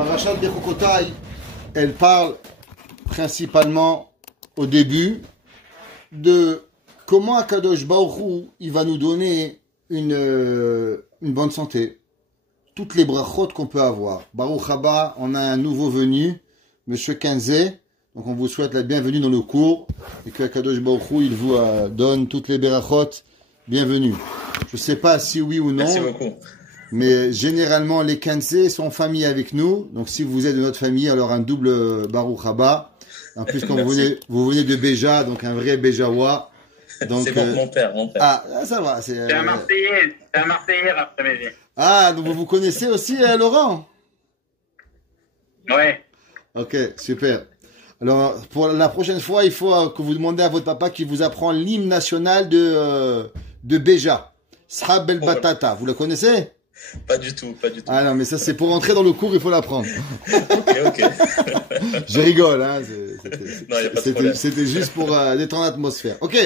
Parashat Bechukotai, elle parle principalement au début de comment Akadosh Baruch Hu, il va nous donner une bonne santé. Toutes les brachot qu'on peut avoir. Baruch Haba, on a un nouveau venu, Monsieur Kenze. Donc on vous souhaite la bienvenue dans le cours et que Akadosh Baruch Hu, il vous donne toutes les brachot. Bienvenue. Je sais pas si oui ou non. Merci beaucoup. Mais généralement, les Kansé sont en famille avec nous. Donc, si vous êtes de notre famille, alors un double Baruch Haba. En plus, quand vous venez de Béja, donc un vrai Béjaois. Donc, c'est mon père. Ah, ça va. C'est un Marseillais après-midi. Ah, donc vous connaissez aussi Laurent? Ouais. Ok, super. Alors, pour la prochaine fois, il faut que vous demandez à votre papa qui vous apprend l'hymne national de Béja. Sahab el Batata. Vous le connaissez? Pas du tout. Ah non, mais ça, c'est pour entrer dans le cours, il faut l'apprendre. Ok. Je rigole, hein. Non, y a pas de problème. C'était juste pour détendre l'atmosphère. Ok.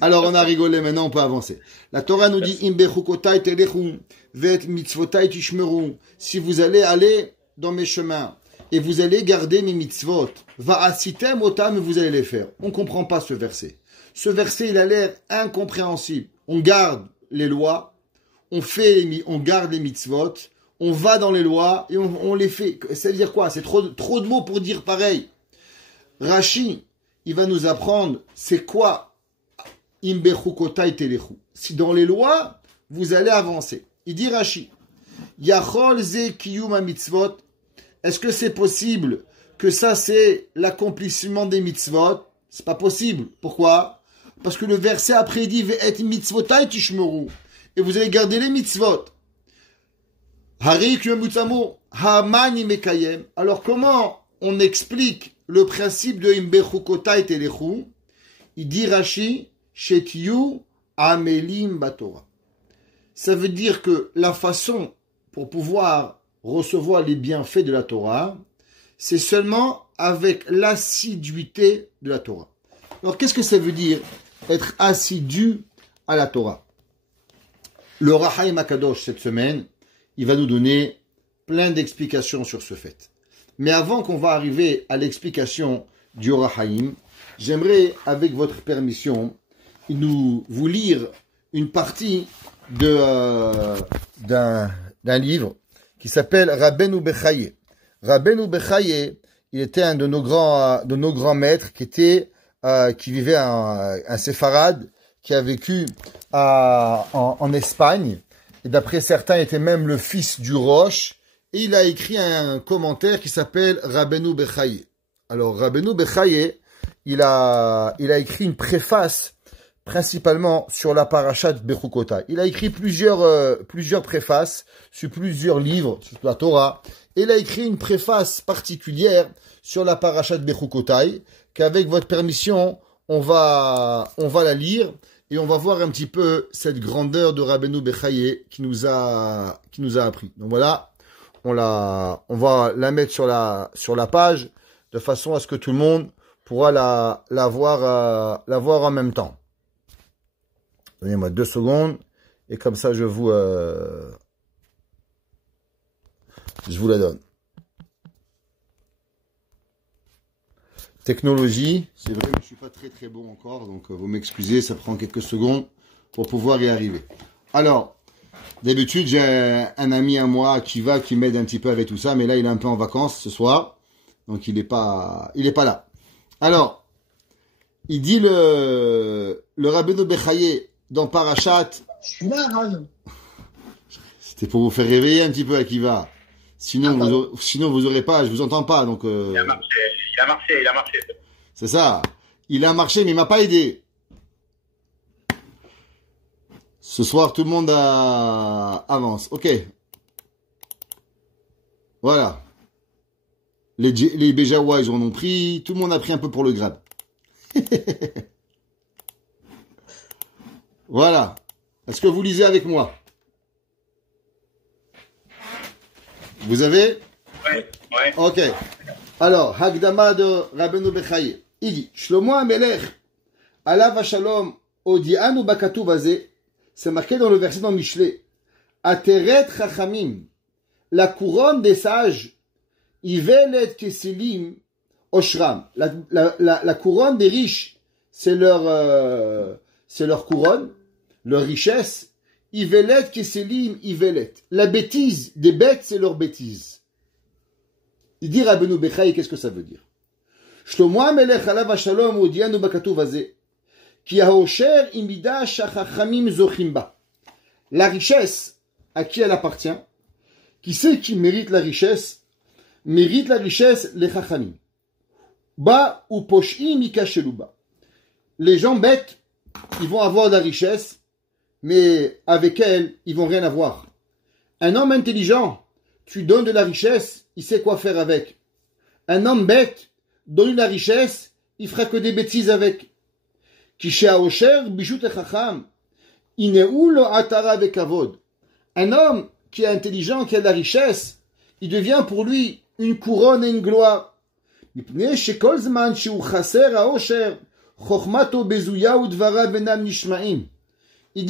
Alors, on a rigolé, maintenant, on peut avancer. La Torah nous dit, Imbechukotai telechum, vet mitzvotai tishmeru. Si vous allez aller dans mes chemins, et vous allez garder mes mitzvot, va'asitem otam, vous allez les faire. On comprend pas ce verset. Ce verset, il a l'air incompréhensible. On garde les lois, on garde les mitzvot, on va dans les lois et on les fait. Ça veut dire quoi? C'est trop de mots pour dire pareil. Rashi, il va nous apprendre c'est quoi imbechukotai telechu. Si dans les lois, vous allez avancer. Il dit Rashi, yachol ze kiyum mitzvot. Est-ce que c'est possible que ça c'est l'accomplissement des mitzvot? C'est pas possible. Pourquoi? Parce que le verset après dit ve'et mitzvotai tishmeru. Et vous allez garder les mitzvot. Alors comment on explique le principe de imbechukotai telechu? Il dit Rashi, shetyu amelim batora. Ça veut dire que la façon pour pouvoir recevoir les bienfaits de la Torah, c'est seulement avec l'assiduité de la Torah. Alors qu'est-ce que ça veut dire être assidu à la Torah? Le Rahaim Akadosh, cette semaine, il va nous donner plein d'explications sur ce fait. Mais avant qu'on va arriver à l'explication du Rahaim, j'aimerais, avec votre permission, vous lire une partie d'un livre qui s'appelle Rabbeinu Bechaye. Rabbeinu Bechaye, il était un de nos grands maîtres qui vivait un séfarade, qui a vécu en Espagne, et d'après certains était même le fils du Roche, et il a écrit un commentaire qui s'appelle Rabbeinu Bechaye. Alors Rabbeinu Bechaye, il a écrit une préface principalement sur la parashat Bechukotai. Il a écrit plusieurs préfaces sur plusieurs livres sur la Torah, et il a écrit une préface particulière sur la parashat Bechukotai, qu'avec votre permission, on va la lire, et on va voir un petit peu cette grandeur de Rabbeinu Bechaye qui nous a appris. Donc voilà, on va la mettre sur la page, de façon à ce que tout le monde pourra la voir en même temps. Donnez-moi 2 secondes, et comme ça je vous la donne. Technologie, c'est vrai que je suis pas très bon encore, donc vous m'excusez, ça prend quelques secondes pour pouvoir y arriver. Alors, d'habitude j'ai un ami à moi qui m'aide un petit peu avec tout ça, mais là il est un peu en vacances ce soir, donc il est pas là. Alors, il dit le Rabbeinu Bechaye dans Parashat. Je suis là, Rav. C'était pour vous faire réveiller un petit peu, Akiva. Sinon vous aurez pas, je vous entends pas, donc. Il a marché. C'est ça. Il a marché, mais il m'a pas aidé. Ce soir, tout le monde avance. Ok. Voilà. Les Béjaouas, ils en ont pris. Tout le monde a pris un peu pour le grade. Voilà. Est-ce que vous lisez avec moi? Vous avez? Ouais. Ok. Alors, Hagdama de Rabbeinu Bechaye. Il dit, Shlomo HaMelech, Alav Shalom, Odianu Bakatuv Hazeh, c'est marqué dans le verset dans Michelet. Ateret Chachamim, la couronne des sages, Ivelet keselim oshram. La couronne des riches, c'est leur couronne, leur richesse. Ivelet keselim ivelet. La bêtise des bêtes, c'est leur bêtise. Il dit Rabbeinu Bechaye, qu'est-ce que ça veut dire? Shlomo HaMelech alav hashalom odianu bakatuv hazeh. Ki haosher imida shachachamim zochim ba. La richesse, à qui elle appartient? Qui c'est qui mérite la richesse? Mérite la richesse les chachamim. Ba ou poshim ikasheluba. Les gens bêtes, ils vont avoir de la richesse, mais avec elle, ils vont rien avoir. Un homme intelligent, tu donnes de la richesse, il sait quoi faire avec. Un homme bête, donne de la richesse, il fera que des bêtises avec. Un homme qui est intelligent, qui a de la richesse, il devient pour lui une couronne et une gloire. Il dit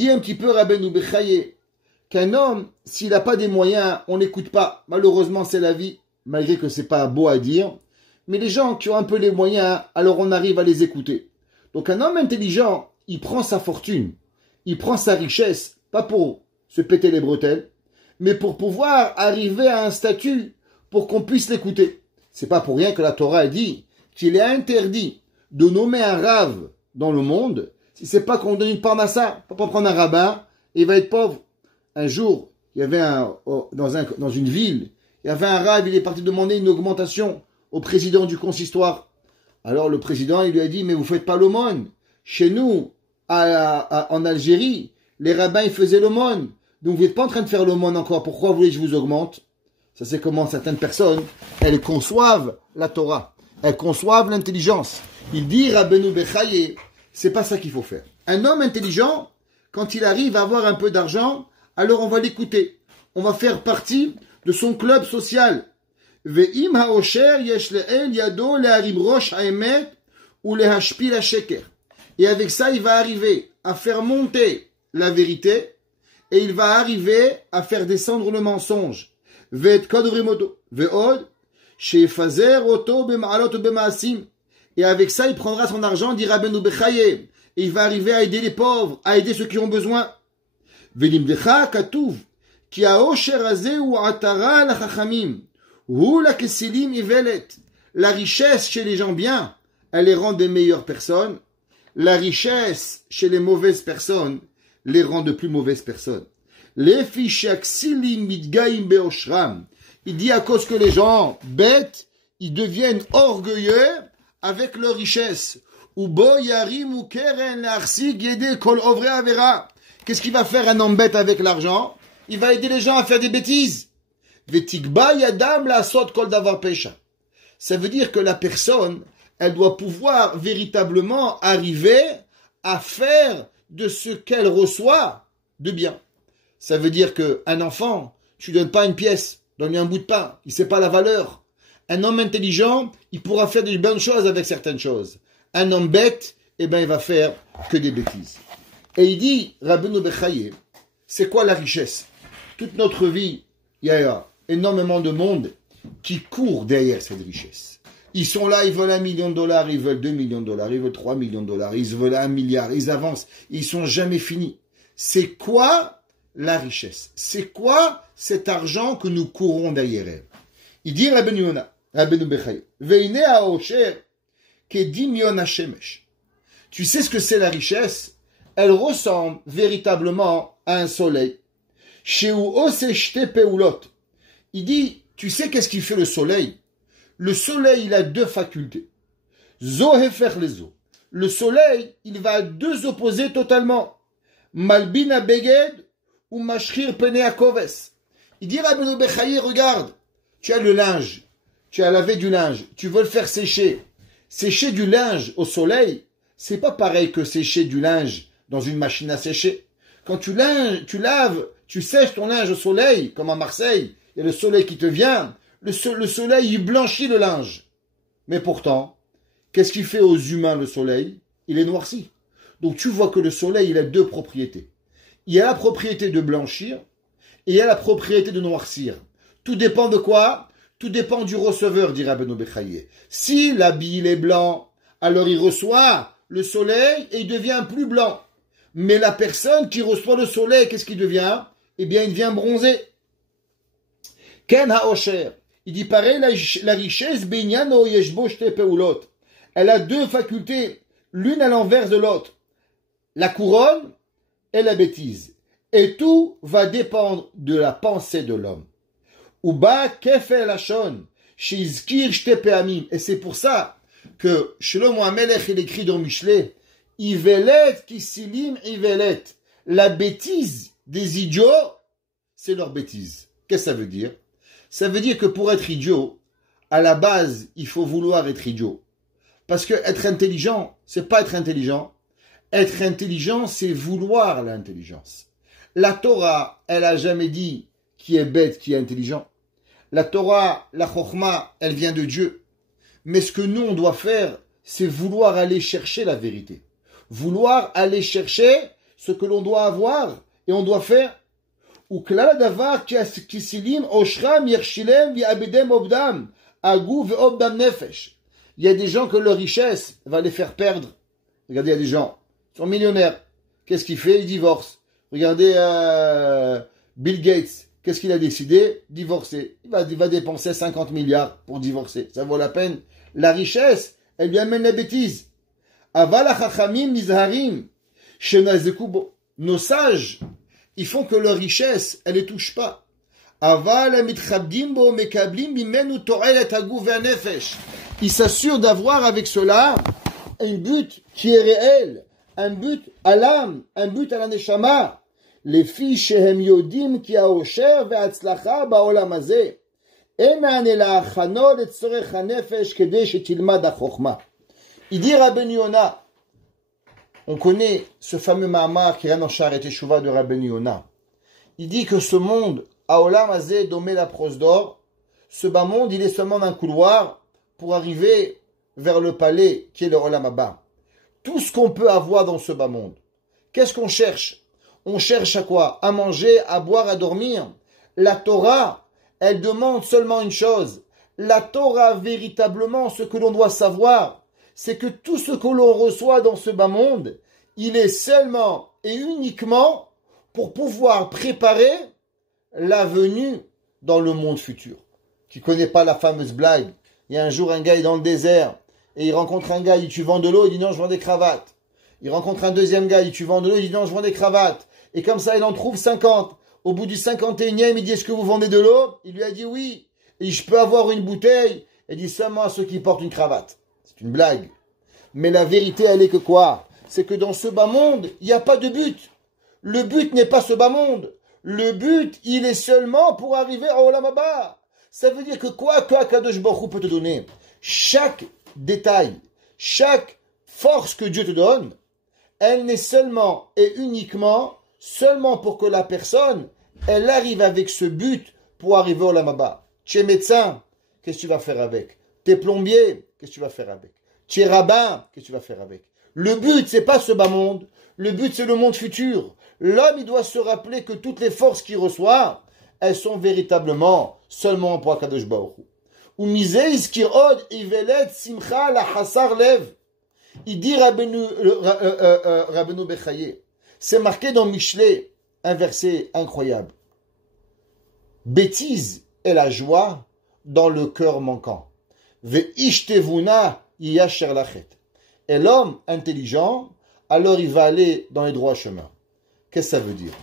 un petit peu Rabbeinu Bechaye qu'un homme, s'il n'a pas des moyens, on n'écoute pas. Malheureusement, c'est la vie, malgré que c'est pas beau à dire. Mais les gens qui ont un peu les moyens, alors on arrive à les écouter. Donc un homme intelligent, il prend sa fortune, il prend sa richesse, pas pour se péter les bretelles, mais pour pouvoir arriver à un statut pour qu'on puisse l'écouter. C'est pas pour rien que la Torah a dit qu'il est interdit de nommer un rave dans le monde si c'est pas qu'on donne une parnassa. On peut pas prendre un rabbin et il va être pauvre. Un jour, il y avait dans une ville, il y avait un rave, il est parti demander une augmentation au président du consistoire. Alors le président, il lui a dit, mais vous faites pas l'aumône. Chez nous, en Algérie, les rabbins, ils faisaient l'aumône. Donc vous n'êtes pas en train de faire l'aumône encore. Pourquoi vous voulez que je vous augmente? Ça, c'est comment certaines personnes, elles conçoivent la Torah. Elles conçoivent l'intelligence. Il dit, Rabbeinu Bechaye, c'est pas ça qu'il faut faire. Un homme intelligent, quand il arrive à avoir un peu d'argent, alors on va l'écouter. On va faire partie de son club social. Ve'im ha'osher yesh le'el yado le'arim rosh ha'emet ou le'hashpil ha'sheker. Et avec ça, il va arriver à faire monter la vérité et il va arriver à faire descendre le mensonge. Ve'et kodremodo ve'od she'fazer oto b'ma'alot ou b'ma'asim. Et avec ça, il prendra son argent, dit Rabbeinu Bechaye, et il va arriver à aider les pauvres, à aider ceux qui ont besoin. Ve'limdecha katuv ki ha'osher hazeh hu atara lachachamim. La richesse chez les gens bien, elle les rend des meilleures personnes. La richesse chez les mauvaises personnes les rend de plus mauvaises personnes. Il dit à cause que les gens bêtes, ils deviennent orgueilleux avec leur richesse. Qu'est-ce qu'il va faire un homme bête avec l'argent? Il va aider les gens à faire des bêtises. Ça veut dire que la personne, elle doit pouvoir véritablement arriver à faire de ce qu'elle reçoit de bien. Ça veut dire qu'un enfant, tu donnes pas une pièce, donne-lui un bout de pain, il sait pas la valeur. Un homme intelligent, il pourra faire de bonnes choses avec certaines choses. Un homme bête, il va faire que des bêtises. Et il dit, Rabbeinu Bechaye, c'est quoi la richesse? Toute notre vie, il y a énormément de monde qui court derrière cette richesse. Ils sont là, ils veulent $1 million, ils veulent $2 millions, ils veulent $3 millions, ils veulent $1 milliard, ils avancent, ils sont jamais finis. C'est quoi la richesse? C'est quoi cet argent que nous courons derrière elle? Il dit Rabbeinu Bechaye, Veine haosher kedimion hashemesh. Tu sais ce que c'est la richesse? Elle ressemble véritablement à un soleil. Sheu ose shte peulot. Il dit, tu sais qu'est-ce qui fait le soleil? Le soleil, il a deux facultés. Zohefer lezo. Le soleil, il va à deux opposés totalement. Malbin abeged ou mashrir pene akoves. Il dit, Rabbeinu Bechaye, regarde, tu as le linge, tu as lavé du linge, tu veux le faire sécher. Sécher du linge au soleil, c'est pas pareil que sécher du linge dans une machine à sécher. Quand tu laves, tu sèches ton linge au soleil, comme à Marseille, il y a le soleil qui te vient, le soleil, il blanchit le linge. Mais pourtant, qu'est-ce qu'il fait aux humains, le soleil? Il est noirci. Donc tu vois que le soleil, il a deux propriétés. Il y a la propriété de blanchir et il y a la propriété de noircir. Tout dépend de quoi? Tout dépend du receveur, dit Rabbeinu Bechaye. Si l'habit est blanc, alors il reçoit le soleil et il devient plus blanc. Mais la personne qui reçoit le soleil, qu'est-ce qu'il devient? Eh bien, il devient bronzé. Ken haosher. Il dit pareil, la richesse, benyano yeshbo shte peulot. Elle a deux facultés, l'une à l'envers de l'autre. La couronne et la bêtise. Et tout va dépendre de la pensée de l'homme. Uba kefe lachon, shizkir shte peamim. Et c'est pour ça que Shlomo HaMelech, il écrit dans Mishlei, Ivelet kisilim ivelet. La bêtise des idiots, c'est leur bêtise. Qu'est-ce que ça veut dire? Ça veut dire que pour être idiot, à la base, il faut vouloir être idiot. Parce que être intelligent, c'est pas être intelligent. Être intelligent, c'est vouloir l'intelligence. La Torah, elle a jamais dit qui est bête, qui est intelligent. La Torah, la Chokhma, elle vient de Dieu. Mais ce que nous, on doit faire, c'est vouloir aller chercher la vérité. Vouloir aller chercher ce que l'on doit avoir et on doit faire. Ou klal davar kisilim oshram yershilem vi'abedem obdam agou ve'obdam nefesh. Il y a des gens que leur richesse va les faire perdre. Regardez, il y a des gens qui sont millionnaires. Qu'est-ce qu'il fait? Il divorce. Regardez Bill Gates. Qu'est-ce qu'il a décidé? Divorcer. Il va dépenser 50 milliards pour divorcer. Ça vaut la peine. La richesse, elle lui amène la bêtise. Aval hachachamim nizharim shenazekubo. Nos sages, ils font que leur richesse, elle ne les touche pas. Aval mitchabdim bo mekablim mimenu to'elet haguf ve'nefesh. Ils s'assurent d'avoir avec cela un but qui est réel, un but à l'âme, un but à la neshama. Les filles shehem yodim ki haosher ve'atzlacha ba'olam hazeh. Il dit Rabbeinu Yona, on connaît ce fameux Mahamar qui est dans Sha'ar Teshuvah de Rabbeinu Yona. Il dit que ce monde, Haolam Hazeh domé la prose d'or, ce bas monde, il est seulement un couloir pour arriver vers le palais qui est le Olam Haba. Tout ce qu'on peut avoir dans ce bas monde, qu'est-ce qu'on cherche? On cherche à quoi? À manger, à boire, à dormir. La Torah, elle demande seulement une chose. La Torah, véritablement, ce que l'on doit savoir, c'est que tout ce que l'on reçoit dans ce bas monde, il est seulement et uniquement pour pouvoir préparer la venue dans le monde futur. Qui connaît pas la fameuse blague? Il y a un jour un gars est dans le désert et il rencontre un gars, il dit tu vends de l'eau, il dit non je vends des cravates. Il rencontre un deuxième gars, il dit tu vends de l'eau, il dit non je vends des cravates. Et comme ça il en trouve 50. Au bout du 51e, il dit est-ce que vous vendez de l'eau? Il lui a dit oui. Et il dit je peux avoir une bouteille? Il dit seulement à ceux qui portent une cravate. C'est une blague. Mais la vérité elle est que quoi? C'est que dans ce bas monde, il n'y a pas de but. Le but n'est pas ce bas monde. Le but, il est seulement pour arriver à Olam Haba. Ça veut dire que quoi que Akadosh Baruch Hu peut te donner, chaque détail, chaque force que Dieu te donne, elle n'est seulement et uniquement seulement pour que la personne, elle arrive avec ce but pour arriver au Olam Haba. Tu es médecin, qu'est-ce que tu vas faire avec? Tu es plombier, qu'est-ce que tu vas faire avec? Tu es rabbin, qu'est-ce que tu vas faire avec? Le but, c'est pas ce bas monde. Le but, c'est le monde futur. L'homme, il doit se rappeler que toutes les forces qu'il reçoit, elles sont véritablement seulement pour Akadosh Baruch Hu. Umisei iskirod ivelet simcha la hasar lev. Il dit Rabbeinu Bechaye. C'est marqué dans Mishlei, un verset incroyable. Bêtise est la joie dans le cœur manquant. Ve'ishtevuna yasher lachet. Et l'homme intelligent, alors il va aller dans les droits chemins. Qu'est-ce que ça veut dire?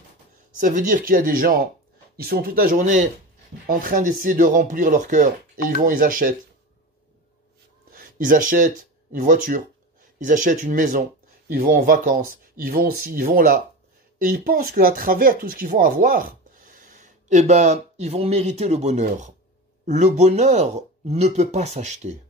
Ça veut dire qu'il y a des gens, ils sont toute la journée en train d'essayer de remplir leur cœur et ils achètent. Ils achètent une voiture, ils achètent une maison, ils vont en vacances, ils vont ci, ils vont là. Et ils pensent qu'à travers tout ce qu'ils vont avoir, eh ben, ils vont mériter le bonheur. Le bonheur ne peut pas s'acheter.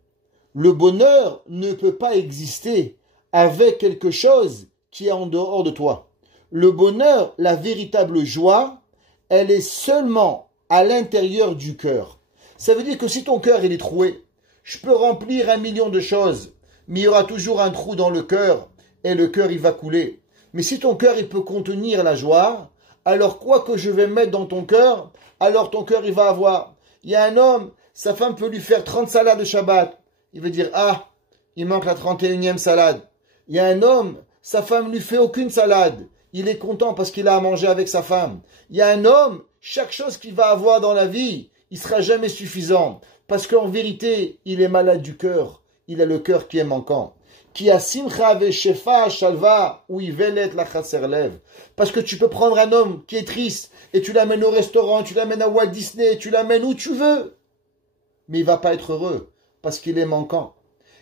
Le bonheur ne peut pas exister avec quelque chose qui est en dehors de toi. Le bonheur, la véritable joie, elle est seulement à l'intérieur du cœur. Ça veut dire que si ton cœur il est troué, je peux remplir 1 million de choses, mais il y aura toujours un trou dans le cœur et le cœur il va couler. Mais si ton cœur il peut contenir la joie, alors quoi que je vais mettre dans ton cœur, alors ton cœur il va avoir. Il y a un homme, sa femme peut lui faire 30 salades de Shabbat. Il veut dire, ah, il manque la 31e salade. Il y a un homme, sa femme lui fait aucune salade. Il est content parce qu'il a à manger avec sa femme. Il y a un homme, chaque chose qu'il va avoir dans la vie, il sera jamais suffisant. Parce qu'en vérité, il est malade du cœur. Il a le cœur qui est manquant. Qui a simcha veshefa shalva ou ivelet la chaserlev. Parce que tu peux prendre un homme qui est triste et tu l'amènes au restaurant, tu l'amènes à Walt Disney, tu l'amènes où tu veux. Mais il va pas être heureux parce qu'il est manquant.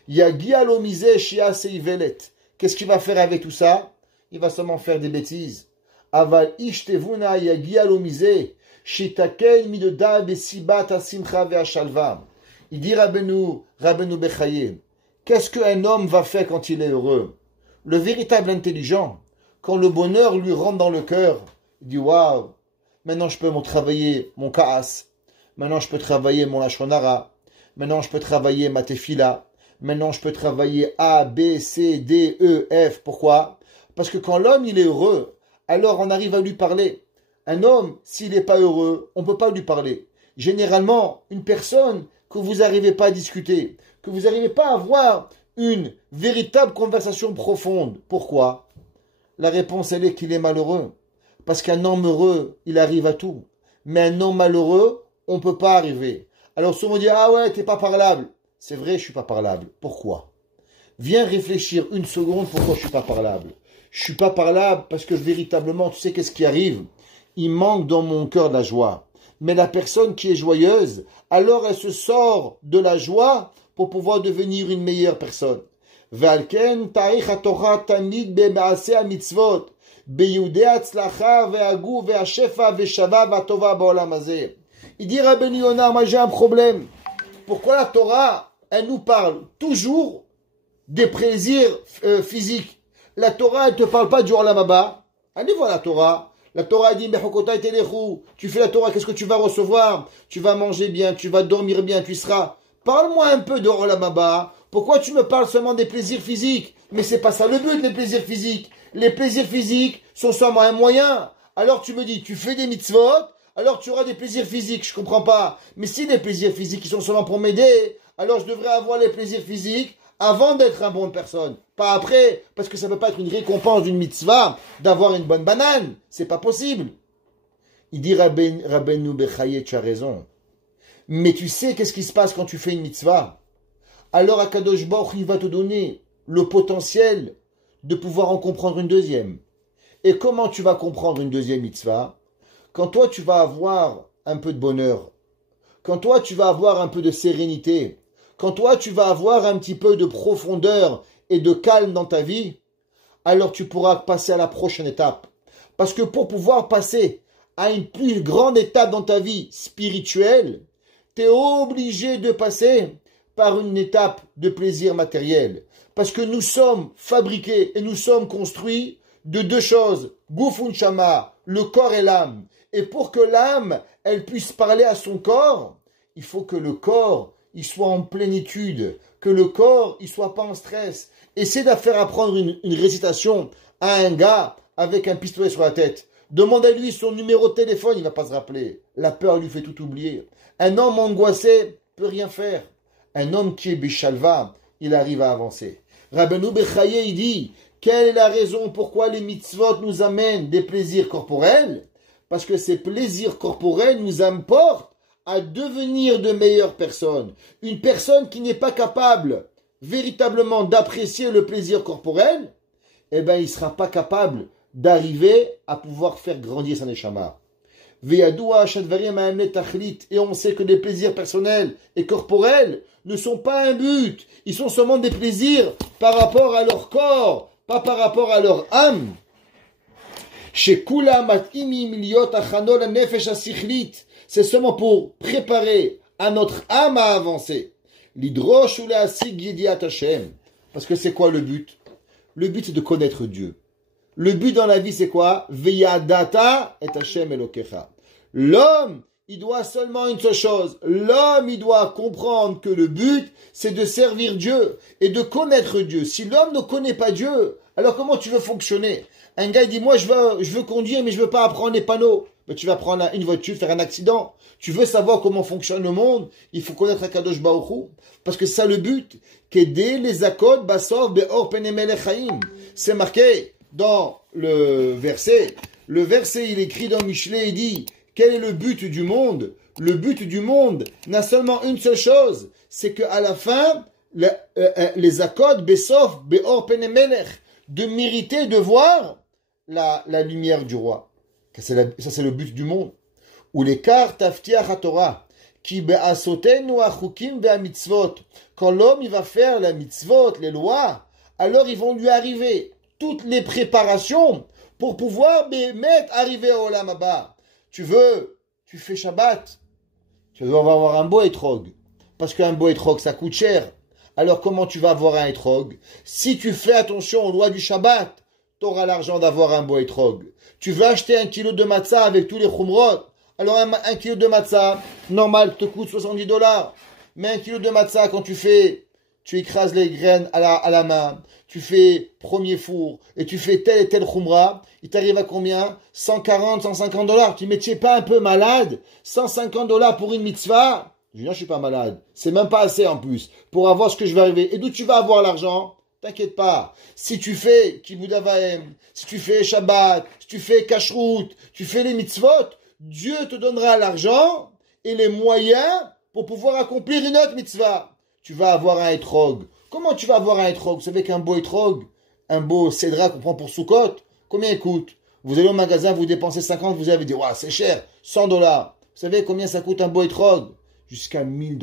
Yagi alomise shia se ivelet. Qu'est-ce qu'il va faire avec tout ça? Il va seulement faire des bêtises. Aval ishtevuna yagi alomise shitakel midda besibat asimcha ve'ashalva. Il dit Rabbeinu Bechaye. Qu'est-ce qu'un homme va faire quand il est heureux? Le véritable intelligent, quand le bonheur lui rentre dans le cœur, il dit waouh, maintenant je peux travailler mon kaas, maintenant je peux travailler mon lashon hara, maintenant je peux travailler ma tefila, maintenant je peux travailler A, B, C, D, E, F. Pourquoi? Parce que quand l'homme il est heureux, alors on arrive à lui parler. Un homme, s'il n'est pas heureux, on ne peut pas lui parler. Généralement, une personne que vous n'arrivez pas à discuter, que vous n'arrivez pas à avoir une véritable conversation profonde. Pourquoi? La réponse, elle est qu'il est malheureux. Parce qu'un homme heureux, il arrive à tout. Mais un homme malheureux, on ne peut pas arriver. Alors souvent on dit, ah ouais, t'es pas parlable. C'est vrai, je suis pas parlable. Pourquoi? Viens réfléchir une seconde pourquoi je suis pas parlable. Je suis pas parlable parce que véritablement, tu sais qu'est-ce qui arrive? Il manque dans mon cœur de la joie. Mais la personne qui est joyeuse, alors elle se sort de la joie pour pouvoir devenir une meilleure personne. Valken ta'ich haTorah tamid be'maaseh hamitzvot beyudei hatzlacha ve'hagu ve'hashefa ve'shava ve'atova ba'olam hazeh. Il dit Rabbeinu Yonah, moi j'ai un problème. Pourquoi la Torah, elle nous parle toujours des plaisirs physiques? La Torah, elle ne te parle pas du olam haba. Allez voir la Torah. La Torah dit, tu fais la Torah, qu'est-ce que tu vas recevoir? Tu vas manger bien, tu vas dormir bien, tu seras. Parle-moi un peu de olam haba. Pourquoi tu me parles seulement des plaisirs physiques? Mais c'est pas ça le but, les plaisirs physiques. Les plaisirs physiques sont seulement un moyen. Alors tu me dis, tu fais des mitzvot, alors tu auras des plaisirs physiques. Je comprends pas. Mais si les plaisirs physiques qui sont seulement pour m'aider, alors je devrais avoir les plaisirs physiques avant d'être une bonne personne. Pas après, parce que ça ne peut pas être une récompense d'une mitzvah d'avoir une bonne banane. C'est pas possible. Il dit Rabbeinu Bechaye, tu as raison. Mais tu sais qu'est-ce qui se passe quand tu fais une mitzvah? Alors Akadosh Baruch il va te donner le potentiel de pouvoir en comprendre une deuxième. Et comment tu vas comprendre une deuxième mitzvah? Quand toi tu vas avoir un peu de bonheur, quand toi tu vas avoir un peu de sérénité, quand toi tu vas avoir un petit peu de profondeur et de calme dans ta vie, alors tu pourras passer à la prochaine étape. Parce que pour pouvoir passer à une plus grande étape dans ta vie spirituelle, tu es obligé de passer par une étape de plaisir matériel. Parce que nous sommes fabriqués et nous sommes construits de deux choses, Gufun Shama, le corps et l'âme. Et pour que l'âme, elle puisse parler à son corps, il faut que le corps, il soit en plénitude, que le corps, il soit pas en stress. Essaie de faire apprendre une récitation à un gars avec un pistolet sur la tête. Demande à lui son numéro de téléphone, il va pas se rappeler. La peur lui fait tout oublier. Un homme angoissé peut rien faire. Un homme qui est Bishalva, il arrive à avancer. Rabbeinu Bechaye, il dit, quelle est la raison pourquoi les mitzvot nous amènent des plaisirs corporels? Parce que ces plaisirs corporels nous apportent à devenir de meilleures personnes. Une personne qui n'est pas capable véritablement d'apprécier le plaisir corporel, eh bien, il ne sera pas capable d'arriver à pouvoir faire grandir sa neshama. Et on sait que les plaisirs personnels et corporels ne sont pas un but. Ils sont seulement des plaisirs par rapport à leur corps, pas par rapport à leur âme. C'est seulement pour préparer à notre âme à avancer. Parce que c'est quoi le but? Le but c'est de connaître Dieu. Le but dans la vie c'est quoi? Veyadata et Hashem Elokecha. L'homme, il doit seulement une seule chose. L'homme, il doit comprendre que le but c'est de servir Dieu et de connaître Dieu. Si l'homme ne connaît pas Dieu, alors comment tu veux fonctionner? Un gars il dit moi je veux conduire mais je veux pas apprendre les panneaux. Ben, tu vas prendre une voiture, faire un accident. Tu veux savoir comment fonctionne le monde, il faut connaître Akadosh Baruch Hu. Parce que c'est ça le but. Qu'aider les akod basov be'or penemel echaim. C'est marqué dans le verset. Le verset, il écrit dans Michelet, il dit, quel est le but du monde? Le but du monde n'a seulement une seule chose, c'est qu'à la fin, les akod besov be'or penemelech, de mériter de voir la lumière du roi. Ça, c'est le but du monde. Ou les cartes taftiach haTorah, qui be'asotenu achukim ve'amitzvot. Quand l'homme il va faire la mitzvot, les lois, alors ils vont lui arriver toutes les préparations pour pouvoir arriver au Olam Haba. Tu fais Shabbat, tu dois avoir un beau étrog. Parce qu'un beau étrog, ça coûte cher. Alors comment tu vas avoir un étrog? Si tu fais attention aux lois du Shabbat, tu auras l'argent d'avoir un beau étrog. Tu veux acheter 1 kilo de matzah avec tous les khumrot. Alors un kilo de matzah, normal, te coûte $70. Mais 1 kilo de matzah, quand tu écrases les graines à la main, tu fais premier four, et tu fais tel et tel khumra, il t'arrive à combien? $140, $150. Tu n'es pas un peu malade? $150 pour une mitzvah? Je dis non, je suis pas malade. C'est même pas assez en plus pour avoir ce que je vais arriver. Et d'où tu vas avoir l'argent? T'inquiète pas. Si tu fais Kibud Avaim, si tu fais Shabbat, si tu fais Kashrut, tu fais les mitzvot, Dieu te donnera l'argent et les moyens pour pouvoir accomplir une autre mitzvah. Tu vas avoir un étrog. Comment tu vas avoir un étrog? Vous savez qu'un beau étrog, un beau cédra qu'on prend pour Sukkot, combien il coûte? Vous allez au magasin, vous dépensez 50, vous avez dit, ouais, c'est cher, $100. Vous savez combien ça coûte un beau étrog? Jusqu'à $1000.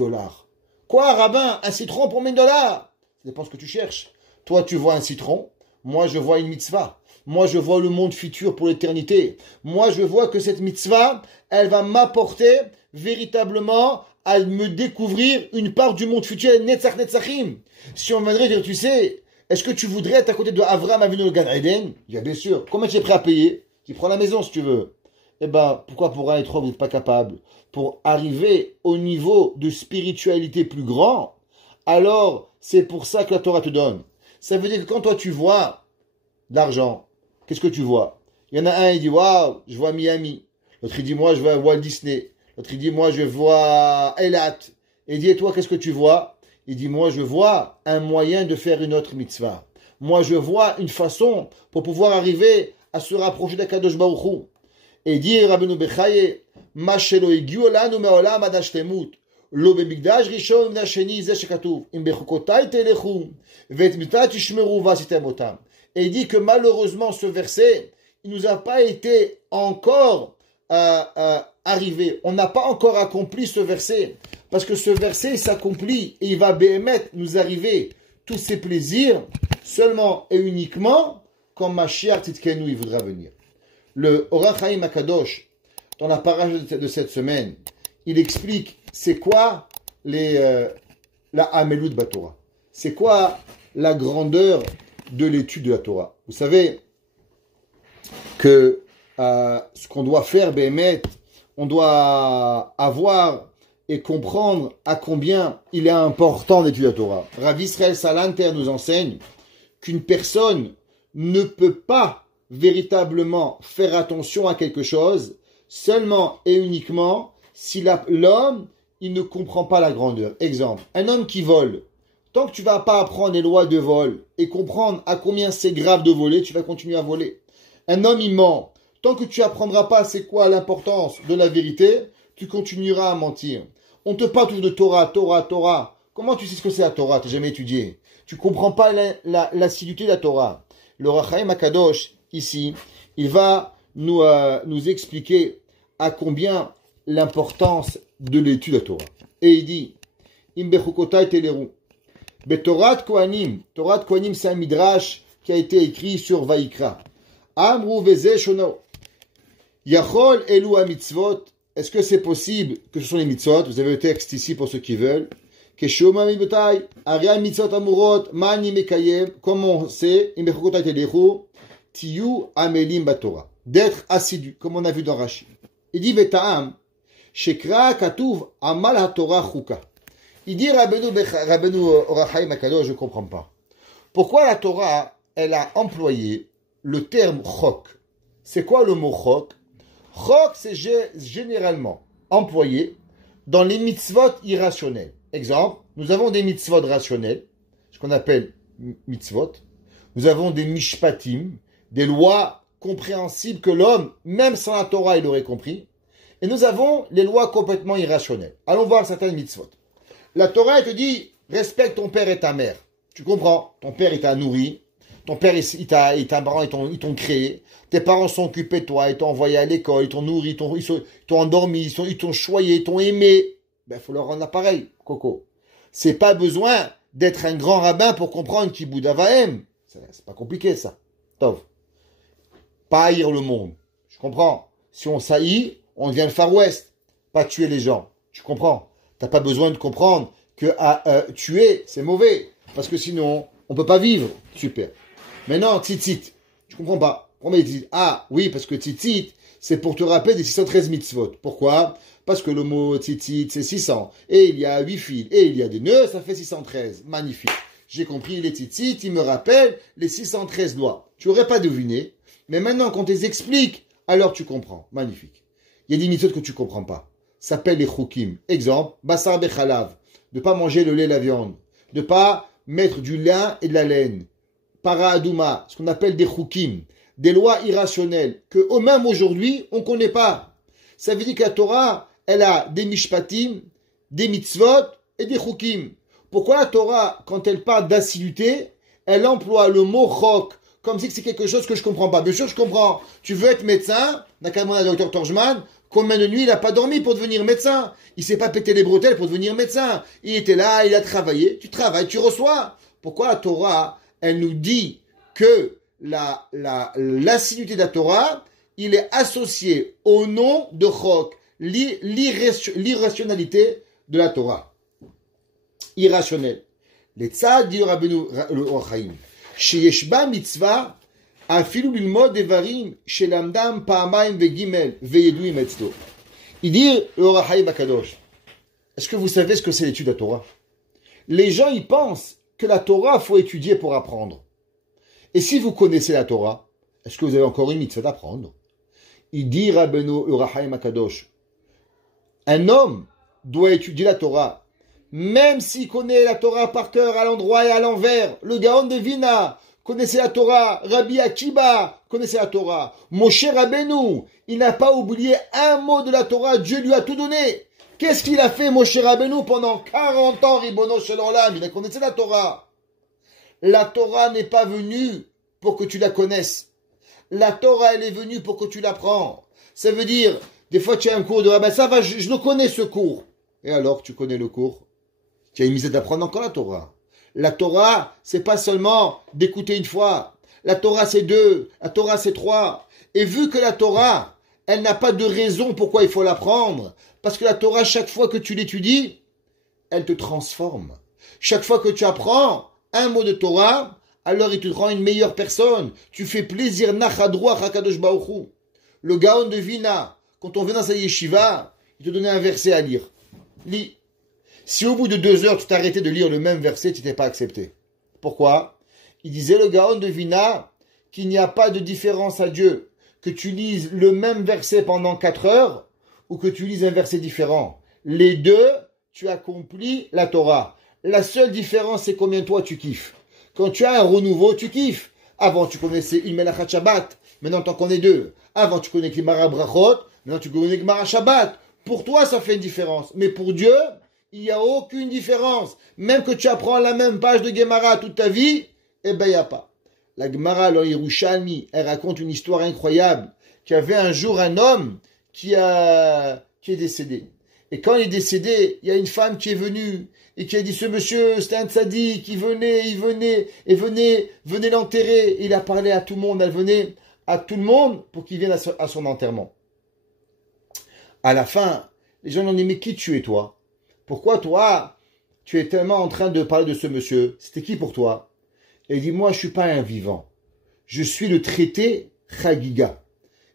Quoi, rabbin? Un citron pour $1000? Ça dépend ce que tu cherches. Toi, tu vois un citron. Moi, je vois une mitzvah. Moi, je vois le monde futur pour l'éternité. Moi, je vois que cette mitzvah, elle va m'apporter véritablement à me découvrir une part du monde futur, Netzach Netzachim. Si on viendrait dire, tu sais, est-ce que tu voudrais être à côté de Avraham Avinu le Gan Eden? Il y a bien sûr. Combien tu es prêt à payer? Tu prends la maison si tu veux. Eh ben, pourquoi pour un et trois, vous n'êtes pas capable? Pour arriver au niveau de spiritualité plus grand, alors c'est pour ça que la Torah te donne. Ça veut dire que quand toi tu vois l'argent, qu'est-ce que tu vois? Il y en a un, il dit, waouh, je vois Miami. L'autre, il dit, moi, je vois Walt Disney. L'autre, il dit, moi, je vois Eilat. Et il dit, et toi, qu'est-ce que tu vois? Il dit, moi, je vois un moyen de faire une autre mitzvah. Moi, je vois une façon pour pouvoir arriver à se rapprocher d'Akadosh Baruch Hu. Et dit, Rabbeinu Bechaye, Ma shelo higiu lanu me'olam ad hashlemut. Lo bemikdash rishon v'asheni zeh shekatuv. Im bechukotai telechu. Ve'et mitat tishmeru v'asitem otam. Et il dit que malheureusement, ce verset, il nous a pas été encore arrivé. On n'a pas encore accompli ce verset. Parce que ce verset s'accomplit et il va béhémet nous arriver tous ces plaisirs seulement et uniquement quand Mashiach Tzidkenu il voudra venir. Le Orach Chaim Akadosh, dans la paracha de cette semaine, il explique c'est quoi la Hamelut Batorah. C'est quoi la grandeur de l'étude de la Torah. Vous savez que ce qu'on doit faire, Béhémet, on doit avoir et comprendre à combien il est important d'étudier la Torah. Rav Israël Salanter nous enseigne qu'une personne ne peut pas véritablement faire attention à quelque chose seulement et uniquement si l'homme il ne comprend pas la grandeur. Exemple, un homme qui vole, tant que tu vas pas apprendre les lois de vol et comprendre à combien c'est grave de voler, tu vas continuer à voler. Un homme il ment, tant que tu apprendras pas c'est quoi l'importance de la vérité, tu continueras à mentir. On te parle toujours de Torah, Torah, Torah. Comment tu sais ce que c'est la Torah? Tu n'as jamais étudié. Tu comprends pas l'assiduité de la Torah. Le Orach Chaim Akadosh, ici, il va nous expliquer à combien l'importance de l'étude de la Torah. Et il dit, Im bechukotai teleru. Betorat Kohanim. Torat Kohanim, c'est un midrash qui a été écrit sur Vaïkra. Amru veze shono. Yachol elu ha-mitzvot. Est-ce que c'est possible que ce sont les mitzvot? Vous avez le texte ici pour ceux qui veulent. Keshoma mibetai. Aria mitzvot amurot. Mani mekayem. Comme on sait, im bechukotai teleru. Tiyu amelim batorah. D'être assidu, comme on a vu dans Rashi. Il dit Beta'am. Shekra katuv amal ha-Torah chuka. Il dit Rabbeinu Orach Chaim Akadosh, je ne comprends pas. Pourquoi la Torah, elle a employé le terme chok? C'est quoi le mot chok? Chok, c'est généralement employé dans les mitzvot irrationnels. Exemple, nous avons des mitzvot rationnels, ce qu'on appelle mitzvot. Nous avons des mishpatim, des lois compréhensibles que l'homme, même sans la Torah, il aurait compris. Et nous avons les lois complètement irrationnelles. Allons voir certaines mitzvot. La Torah, elle te dit, respecte ton père et ta mère. Tu comprends? Ton père, il t'a nourri. Ton père, il t'a parents, ils t'ont créé. Tes parents sont occupés de toi, ils t'ont envoyé à l'école, ils t'ont nourri, ils t'ont endormi, ils t'ont choyé, ils t'ont aimé. Ben, faut leur rendre l'appareil, Coco. C'est pas besoin d'être un grand rabbin pour comprendre qui Bouddha aime. C'est pas compliqué, ça. Tov. Pas haïr le monde. Je comprends. Si on s'haït, on devient le Far West. Pas tuer les gens. Tu comprends? T'as pas besoin de comprendre que tuer, c'est mauvais. Parce que sinon, on peut pas vivre. Super. Maintenant, tzitzit. Tu comprends pas? Ah, oui, parce que tzitzit, c'est pour te rappeler des 613 mitzvot. Pourquoi? Parce que le mot tzitzit, c'est 600. Et il y a 8 fils. Et il y a des nœuds, ça fait 613. Magnifique. J'ai compris les tzitzit, il me rappelle les 613 lois. Tu aurais pas deviné. Mais maintenant, quand on les explique, alors tu comprends. Magnifique. Il y a des mitzvot que tu comprends pas. Ça s'appelle les chukim. Exemple, basar bechalav. De pas manger le lait et la viande. De pas mettre du lin et de la laine. Para aduma, ce qu'on appelle des chukim. Des lois irrationnelles que même aujourd'hui, on ne connaît pas. Ça veut dire que la Torah, elle a des mishpatim, des mitzvot et des chukim. Pourquoi la Torah, quand elle parle d'assiduité, elle emploie le mot chok, comme si c'est quelque chose que je comprends pas. Bien sûr, je comprends. Tu veux être médecin, d'accord, mon docteur Torjman, combien de nuits il n'a pas dormi pour devenir médecin? Il s'est pas pété les bretelles pour devenir médecin. Il était là, il a travaillé. Tu travailles, tu reçois. Pourquoi la Torah, elle nous dit que l'assiduité de la Torah, il est associé au nom de chok, l'irrationalité de la Torah. Irrationnel. Les tzad dit Rabbeinu Chaim. Sheyeshba mitzvah afilu lilmod devarim shelamdam pa'amayim vegimel veyeduim etzlo. Il dit le Or HaChaim Akadosh. Est-ce que vous savez ce que c'est l'étude de la Torah? Les gens, ils pensent que la Torah, faut étudier pour apprendre. Et si vous connaissez la Torah, est-ce que vous avez encore une mitzvah d'apprendre? Il dit Rabbeinu Or HaChaim Akadosh. Un homme doit étudier la Torah. Même s'il connaît la Torah par cœur, à l'endroit et à l'envers, le Gaon de Vina connaissait la Torah, Rabbi Akiba connaissait la Torah, Moshe Rabbeinu, il n'a pas oublié un mot de la Torah, Dieu lui a tout donné. Qu'est-ce qu'il a fait Moshe Rabbeinu pendant 40 ans, Ribono Shel Olam? Il a connaissé la Torah. La Torah n'est pas venue pour que tu la connaisses. La Torah, elle est venue pour que tu l'apprends. Ça veut dire, des fois tu as un cours de Rabbi, ça va, je le connais ce cours. Et alors, tu connais le cours? Tu as une misère d'apprendre encore la Torah. La Torah, c'est pas seulement d'écouter une fois. La Torah, c'est 2. La Torah, c'est 3. Et vu que la Torah, elle n'a pas de raison pourquoi il faut l'apprendre, parce que la Torah, chaque fois que tu l'étudies, elle te transforme. Chaque fois que tu apprends un mot de Torah, alors il te rend une meilleure personne. Tu fais plaisir, nachadroa hakadosh baruch. Le Gaon de Vina, quand on vient dans sa yeshiva, il te donnait un verset à lire. Lis. Si au bout de 2 heures, tu t'arrêtais de lire le même verset, tu n'étais pas accepté. Pourquoi? Il disait, le Gaon de Vina, qu'il n'y a pas de différence à Dieu. Que tu lises le même verset pendant 4 heures, ou que tu lises un verset différent. Les deux, tu accomplis la Torah. La seule différence, c'est combien toi tu kiffes. Quand tu as un renouveau, tu kiffes. Avant, tu connaissais une Melachat Shabbat. Maintenant, t'en connais 2. Avant, tu connais Gemara Brachot. Maintenant, tu connais Gemara Shabbat. Pour toi, ça fait une différence. Mais pour Dieu, il n'y a aucune différence. Même que tu apprends la même page de Gemara toute ta vie, eh ben, il n'y a pas. La Gemara, le Yerushalmi, elle raconte une histoire incroyable. Qu'il y avait un jour un homme qui est décédé. Et quand il est décédé, il y a une femme qui est venue et qui a dit, ce monsieur, c'était un tzaddik, il venait l'enterrer. Il a parlé à tout le monde, elle venait à tout le monde pour qu'il vienne à son enterrement. À la fin, les gens ont dit, mais qui tu es toi? Pourquoi toi, tu es tellement en train de parler de ce monsieur? C'était qui pour toi? Et il dit, moi, je suis pas un vivant. Je suis le traité Chagiga.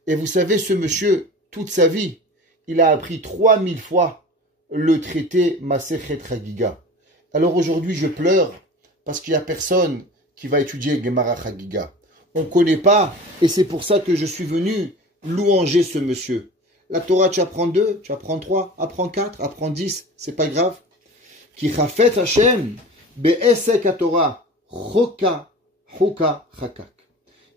Et vous savez, ce monsieur, toute sa vie, il a appris 3000 fois le traité Masechet Chagiga. Alors aujourd'hui, je pleure parce qu'il n'y a personne qui va étudier Gemara Chagiga. On ne connaît pas, et c'est pour ça que je suis venu louanger ce monsieur. La Torah, tu apprends 2, tu apprends 3, apprends 4, apprends 10, c'est pas grave. Ki chafet Hashem be'esek Torah choka chakak.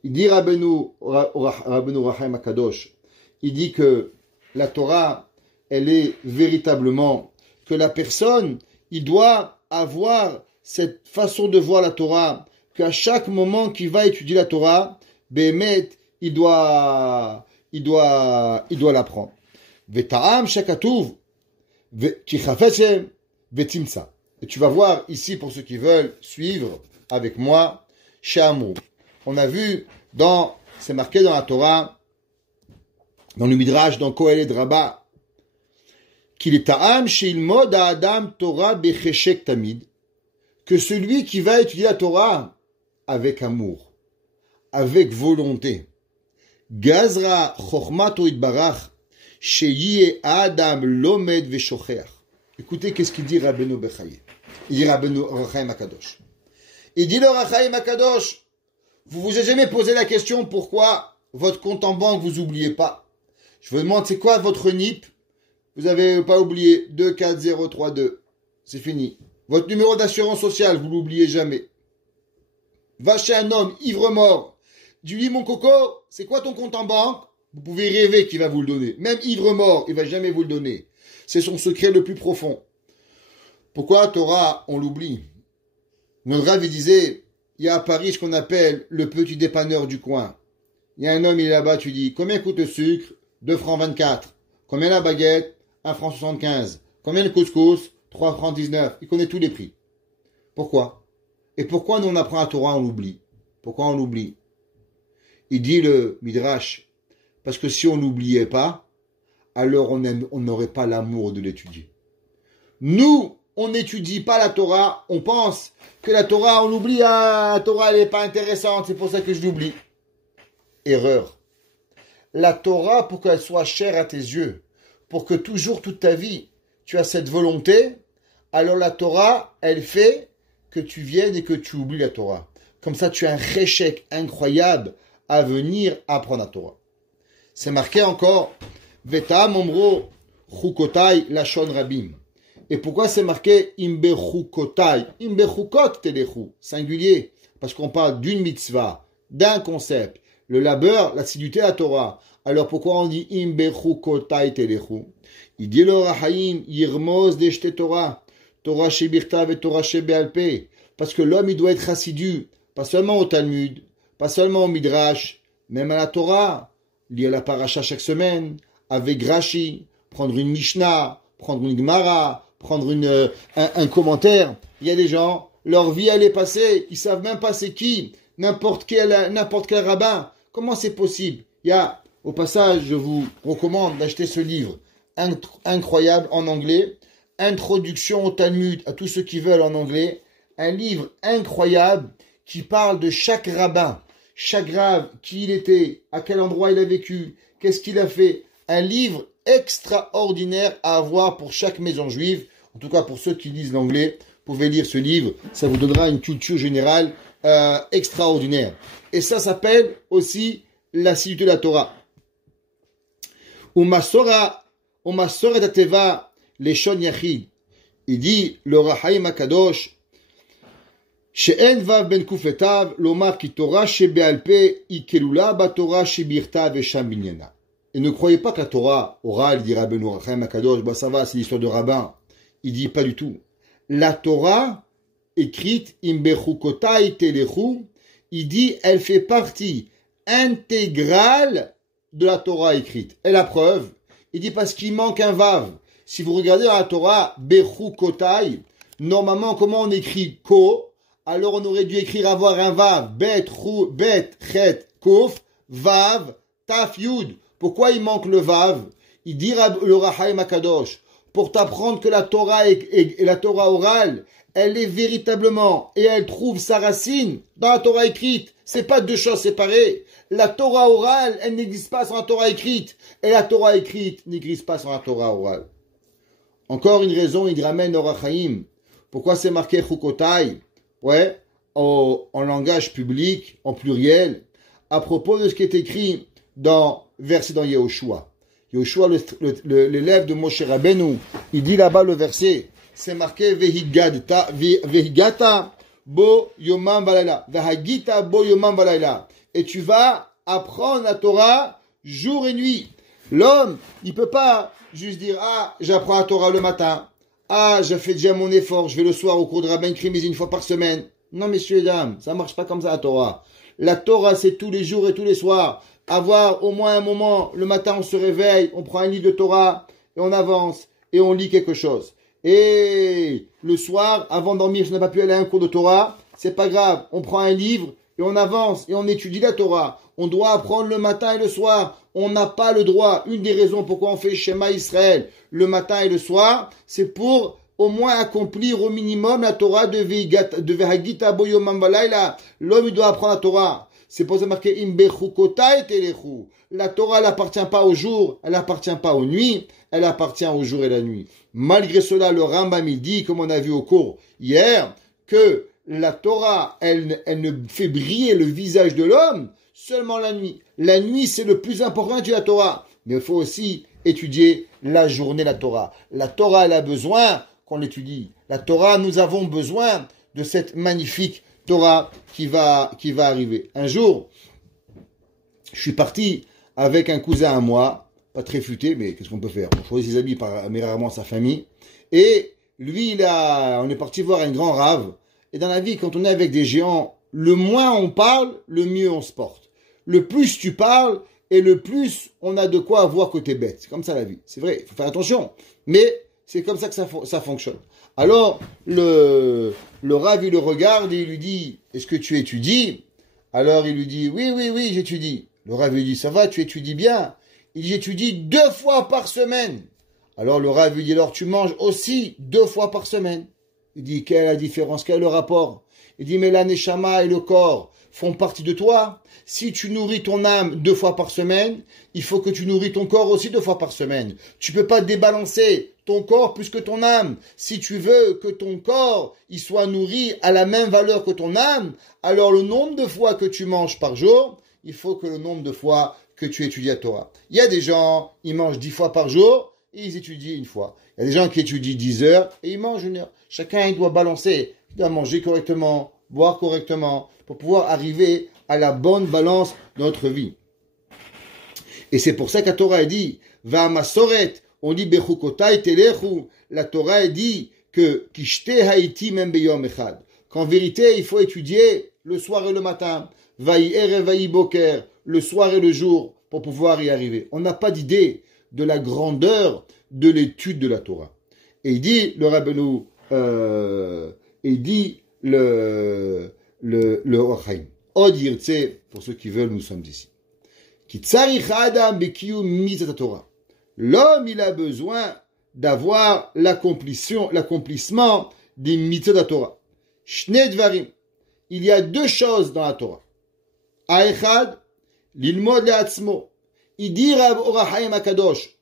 Il dit Rabbeinu Rachaim Akadosh, il dit que la Torah, elle est véritablement que la personne, il doit avoir cette façon de voir la Torah, qu'à chaque moment qu'il va étudier la Torah, Behemet, il doit l'apprendre. Veta'am shakatuv, ki chafet vetimsa. Et tu vas voir ici, pour ceux qui veulent suivre avec moi, Shamru. On a vu c'est marqué dans la Torah, dans le Midrash, dans Kohelet Rabbah, qu'il est ta'am sheilmod ha'adam Torah becheshek tamid, que celui qui va étudier la Torah avec amour, avec volonté, Gazra chokhmato itbarach sheyeh adam lomed veshocher. Écoutez qu'est-ce qu'il dit Rabbeinu Bechaye. Il dit Rabbeinu Rachaim Akadosh. Il dit le Rachaim Akadosh, vous vous avez jamais posé la question pourquoi votre compte en banque vous oubliez pas. Je vous demande c'est quoi votre NIP. Vous avez pas oublié 24032. C'est fini. Votre numéro d'assurance sociale, vous l'oubliez jamais. Va chez un homme ivre-mort. Dis-lui, mon coco, c'est quoi ton compte en banque? Vous pouvez rêver qu'il va vous le donner. Même ivre-mort, il va jamais vous le donner. C'est son secret le plus profond. Pourquoi la Torah, on l'oublie? Mon Rav, il disait, il y a à Paris ce qu'on appelle le petit dépanneur du coin. Il y a un homme, il est là-bas, tu dis, combien coûte le sucre? 2 francs 24. Combien la baguette? 1 franc 75. Combien le couscous? 3 francs 19. Il connaît tous les prix. Pourquoi? Et pourquoi nous on apprend la Torah, on l'oublie? Pourquoi on l'oublie? Il dit le Midrash, parce que si on n'oubliait pas, alors on n'aurait pas l'amour de l'étudier. Nous, on n'étudie pas la Torah, on pense que la Torah, on l'oublie, la Torah elle n'est pas intéressante, c'est pour ça que je l'oublie. Erreur. La Torah, pour qu'elle soit chère à tes yeux, pour que toujours, toute ta vie, tu as cette volonté, alors la Torah, elle fait que tu viennes et que tu oublies la Torah. Comme ça, tu as un réchec incroyable à venir apprendre la Torah. C'est marqué encore, Veta momro chukotai lashon rabim. Et pourquoi c'est marqué imbechukotai? Imbechukot telechu, singulier, parce qu'on parle d'une mitzvah, d'un concept, le labeur, l'assiduité à la Torah. Alors pourquoi on dit imbechukotai telechu? Il dit le Rahaim yirmoz deshte Torah, Torah shebirtav et Torah shebealpe, parce que l'homme il doit être assidu, pas seulement au Talmud, pas seulement au Midrash, même à la Torah, lire la paracha chaque semaine, avec Rashi, prendre une Mishnah, prendre une Gemara, prendre un commentaire. Il y a des gens, leur vie elle est passée, ils savent même pas c'est qui, n'importe quel rabbin. Comment c'est possible? Il y a, au passage, je vous recommande d'acheter ce livre incroyable en anglais, Introduction au Talmud à tous ceux qui veulent en anglais, un livre incroyable qui parle de chaque rabbin, chaque rave, qui il était, à quel endroit il a vécu, qu'est-ce qu'il a fait. Un livre extraordinaire à avoir pour chaque maison juive. En tout cas, pour ceux qui lisent l'anglais, vous pouvez lire ce livre. Ça vous donnera une culture générale extraordinaire. Et ça s'appelle aussi l'assiduité de la Torah. Umasora dateva leshon yachid. Il dit, le Rahaim Akadosh, שאין ו' בין קופלתיו, לומר כי תורה שבעל פה היא כלולה בתורה שבכתב ושם בניינה. Et ne croyez pas que la Torah orale, dit Rabbeinu Rachaim Akadosh, bah ça va, c'est l'histoire de rabbin. Il dit pas du tout. La Torah écrite, imbechukotai telechu, il dit, elle fait partie intégrale de la Torah écrite. Et la preuve, il dit parce qu'il manque un vav. Si vous regardez dans la Torah, bechukotai, normalement, comment on écrit ko? Alors on aurait dû écrire avoir un vav, bet, chet, kof, vav, taf, yud. Pourquoi il manque le vav? Il dit le Rahaim Akadosh, pour t'apprendre que la Torah et la Torah orale, elle est véritablement, et elle trouve sa racine dans la Torah écrite. C'est pas deux choses séparées. La Torah orale, elle n'existe pas sans la Torah écrite. Et la Torah écrite n'existe pas sans la Torah orale. Encore une raison, il ramène au Rahaim. Pourquoi c'est marqué Chukotai? En langage public, en pluriel, à propos de ce qui est écrit verset dans Yehoshua. Yehoshua, l'élève de Moshe Rabbeinu, il dit là-bas le verset, c'est marqué Vehigata bo yomam valayla. Vehagita bo yomam valayla. Et tu vas apprendre la Torah jour et nuit. L'homme, il peut pas juste dire, ah, j'apprends la Torah le matin. Ah, j'ai fait déjà mon effort, je vais le soir au cours de Rabbin Krimis une fois par semaine. Non, messieurs et dames, ça marche pas comme ça la Torah. La Torah, c'est tous les jours et tous les soirs. Avoir au moins un moment, le matin on se réveille, on prend un livre de Torah et on avance et on lit quelque chose. Et le soir, avant de dormir, je n'ai pas pu aller à un cours de Torah, c'est pas grave, on prend un livre et on avance et on étudie la Torah. On doit apprendre le matin et le soir. On n'a pas le droit. Une des raisons pourquoi on fait Shema Israël le matin et le soir, c'est pour au moins accomplir au minimum la Torah de Vehagita bo yomam valayla. L'homme, il doit apprendre la Torah. C'est pour ça marqué Imbechukota et Telechu. La Torah, elle n'appartient pas au jour, elle n'appartient pas aux nuits, elle appartient au jour et la nuit. Malgré cela, le Rambam il dit, comme on a vu au cours hier, que la Torah, elle ne fait briller le visage de l'homme seulement la nuit. La nuit, c'est le plus important d'étudier la Torah. Mais il faut aussi étudier la journée, la Torah. La Torah, elle a besoin qu'on l'étudie. La Torah, nous avons besoin de cette magnifique Torah qui va arriver. Un jour, je suis parti avec un cousin à moi, pas très futé, mais qu'est-ce qu'on peut faire? On choisit ses amis, mais rarement sa famille. Et lui, on est parti voir un grand rave. Et dans la vie, quand on est avec des géants, le moins on parle, le mieux on se porte. Le plus tu parles, et le plus on a de quoi avoir côté bête. C'est comme ça la vie. C'est vrai, il faut faire attention. Mais c'est comme ça que ça fonctionne. Alors, le Rav, il le regarde et il lui dit, est-ce que tu étudies? Alors il lui dit, oui, j'étudie. Le Rav lui dit, ça va, tu étudies bien. Il dit, j'étudie 2 fois par semaine. Alors le Rav lui dit, alors tu manges aussi 2 fois par semaine. Il dit, quelle est la différence? Quel est le rapport? Il dit, mais la neshama et le corps font partie de toi. Si tu nourris ton âme 2 fois par semaine, il faut que tu nourris ton corps aussi 2 fois par semaine. Tu peux pas débalancer ton corps plus que ton âme. Si tu veux que ton corps il soit nourri à la même valeur que ton âme, alors le nombre de fois que tu manges par jour, il faut que le nombre de fois que tu étudies la Torah. Il y a des gens, ils mangent 10 fois par jour et ils étudient 1 fois. Il y a des gens qui étudient 10 heures et ils mangent 1 heure. Chacun, il doit balancer, il doit manger correctement, boire correctement, pour pouvoir arriver à la bonne balance de notre vie. Et c'est pour ça que la Torah dit, va masoret, on dit bechukotai telechu. La Torah dit que kishte haiti mem beyom echad. Qu'en vérité, il faut étudier le soir et le matin, vaï ere vaï boker, le soir et le jour, pour pouvoir y arriver. On n'a pas d'idée de la grandeur de l'étude de la Torah. Et il dit, le Rabbeinu, il dit le Orachaim. Od yirtse, pour ceux qui veulent, nous sommes ici. Ki tzarich adam bekiyum mitzvot Torah. L'homme, il a besoin d'avoir l'accomplissement des mitzvot de la Torah. Shnei dvarim. Il y a 2 choses dans la Torah. Ha'echad, lilmod le'atzmo. Il dit Rav Orachaim HaKadosh.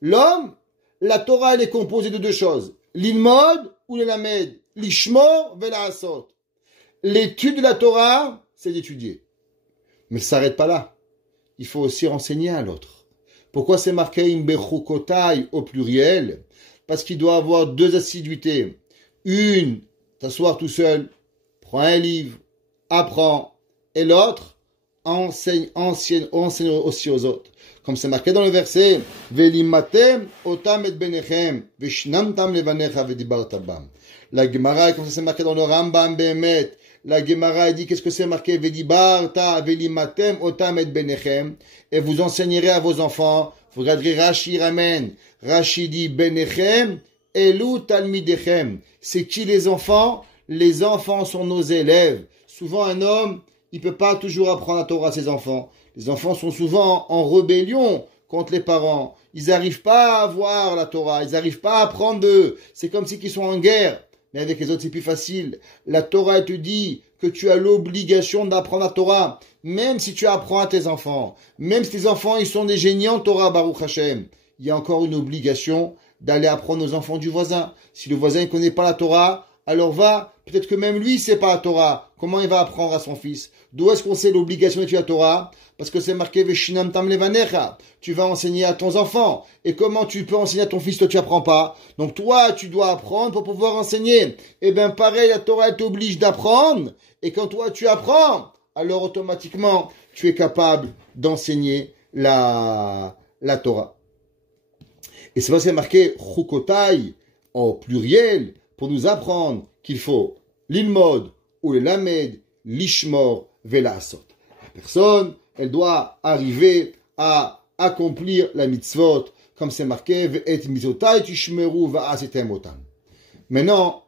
L'homme, la Torah, elle est composée de 2 choses. Lilmod ou le lamed. Lishmor ve'la'asot. L'étude de la Torah, c'est d'étudier. Mais ça s'arrête pas là. Il faut aussi renseigner à l'autre. Pourquoi c'est marqué Imbechukotai au pluriel? Parce qu'il doit avoir 2 assiduités. Une, t'asseoir tout seul, prends un livre, apprends. Et l'autre, enseigne aussi aux autres. Comme c'est marqué dans le verset, Velimatem otam et benechem, veshnamtam levanecha vedibartabam. La Gemara, comme ça c'est marqué dans le Rambam Behemet, la Gemara dit qu'est-ce que c'est marqué? Vedibarta velimatem otam et benechem, et vous enseignerez à vos enfants. Vous regarderez Rashi ramène. Rashi dit benechem elu talmidechem. C'est qui les enfants? Les enfants sont nos élèves. Souvent un homme, il peut pas toujours apprendre la Torah à ses enfants. Les enfants sont souvent en rébellion contre les parents. Ils n'arrivent pas à voir la Torah. Ils n'arrivent pas à apprendre d'eux. C'est comme si ils sont en guerre. Mais avec les autres, c'est plus facile. La Torah, elle te dit que tu as l'obligation d'apprendre la Torah. Même si tu apprends à tes enfants. Même si tes enfants, ils sont des génies en Torah, Baruch Hashem. Il y a encore une obligation d'aller apprendre aux enfants du voisin. Si le voisin ne connaît pas la Torah, alors va, peut-être que même lui, c'est pas la Torah. Comment il va apprendre à son fils? D'où est-ce qu'on sait l'obligation d'étudier la Torah? Parce que c'est marqué Veshinam tam levanecha. Tu vas enseigner à ton enfant. Et comment tu peux enseigner à ton fils que tu apprends pas? Donc toi, tu dois apprendre pour pouvoir enseigner. Eh bien, pareil, la Torah, elle t'oblige d'apprendre. Et quand toi, tu apprends, alors automatiquement, tu es capable d'enseigner la Torah. Et c'est parce que c'est marqué Chukotai au pluriel pour nous apprendre qu'il faut l'ilmod ou le lamed, l'ishmor, velasot. La personne, elle doit arriver à accomplir la mitzvot, comme c'est marqué Ve'et mitzvotai tishmeru va'asetem otam. Maintenant,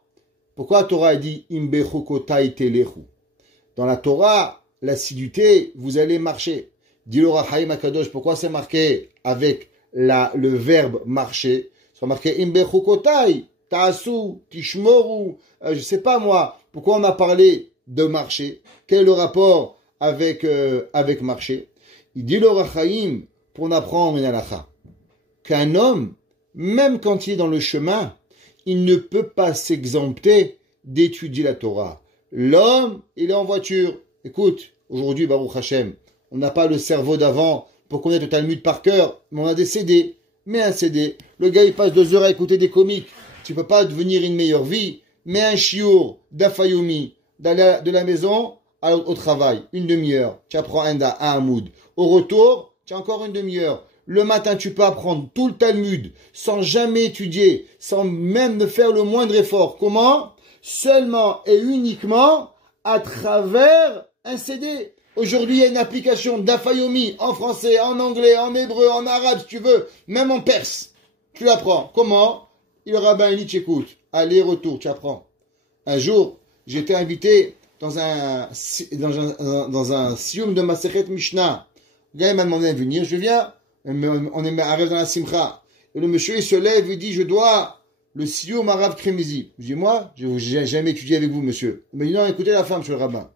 pourquoi la Torah dit Imbe chukotai telechu? Dans la Torah, l'assiduité, vous allez marcher. Dit le Rachaim Akadosh, pourquoi c'est marqué avec le verbe marcher? C'est marqué Imbe chukotai, ta'asu, tishmoru, je sais pas moi, pourquoi on a parlé de marcher? Quel est le rapport avec marcher? Il dit le Rachaim, pour en apprendre une halakha, qu'un homme, même quand il est dans le chemin, il ne peut pas s'exempter d'étudier la Torah. L'homme, il est en voiture. Écoute, aujourd'hui, Baruch Hashem, on n'a pas le cerveau d'avant pour connaître le Talmud par cœur, mais on a des CD. Mets un CD. Le gars, il passe 2 heures à écouter des comiques. Tu peux pas devenir une meilleure vie. Mets un chiour d'Afayoumi de la maison au travail. 1 demi-heure. Tu apprends un Hamoud. Au retour, tu as encore 1 demi-heure. Le matin, tu peux apprendre tout le Talmud sans jamais étudier, sans même ne faire le moindre effort. Comment? Seulement et uniquement à travers un CD. Aujourd'hui, il y a une application d'Afayomi en français, en anglais, en hébreu, en arabe, si tu veux, même en perse. Tu l'apprends. Comment? Le rabbin, il dit, tu écoutes. Aller-retour, tu apprends. Un jour, j'étais invité dans un sioum de Masechet Mishnah. Le gars, il m'a demandé de venir. Je viens. On arrive dans la simcha. Et le monsieur, il se lève et dit, je dois le sioum arabe Kremizi. Je dis, moi, je n'ai jamais étudié avec vous, monsieur. Il m'a dit, non, écoutez la femme, monsieur le rabbin.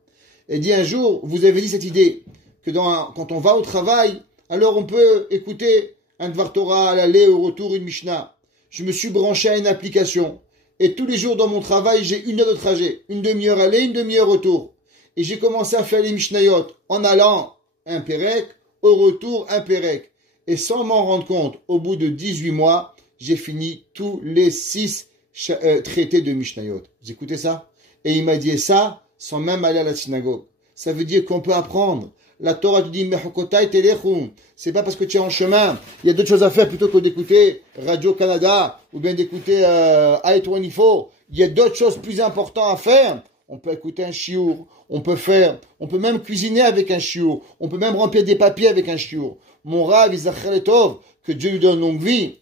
Et dit, un jour, vous avez dit cette idée, que quand on va au travail, alors on peut écouter un Dvar Torah à l'aller, au retour, une Mishnah. Je me suis branché à une application. Et tous les jours dans mon travail, j'ai 1 heure de trajet. 1 demi-heure aller, 1 demi-heure retour. Et j'ai commencé à faire les Mishnayot en allant un Pérec, au retour un Pérec. Et sans m'en rendre compte, au bout de 18 mois, j'ai fini tous les 6 traités de Mishnayot. Vous écoutez ça? Et il m'a dit ça sans même aller à la synagogue. Ça veut dire qu'on peut apprendre. La Torah te dit, Mechukotai telechu. C'est pas parce que tu es en chemin. Il y a d'autres choses à faire plutôt que d'écouter Radio-Canada ou bien d'écouter I-24. Il y a d'autres choses plus importantes à faire. On peut écouter un chiour. On peut même cuisiner avec un chiour. On peut même remplir des papiers avec un chiour. Mon Rav, Yizacher Letov, que Dieu lui donne longue vie,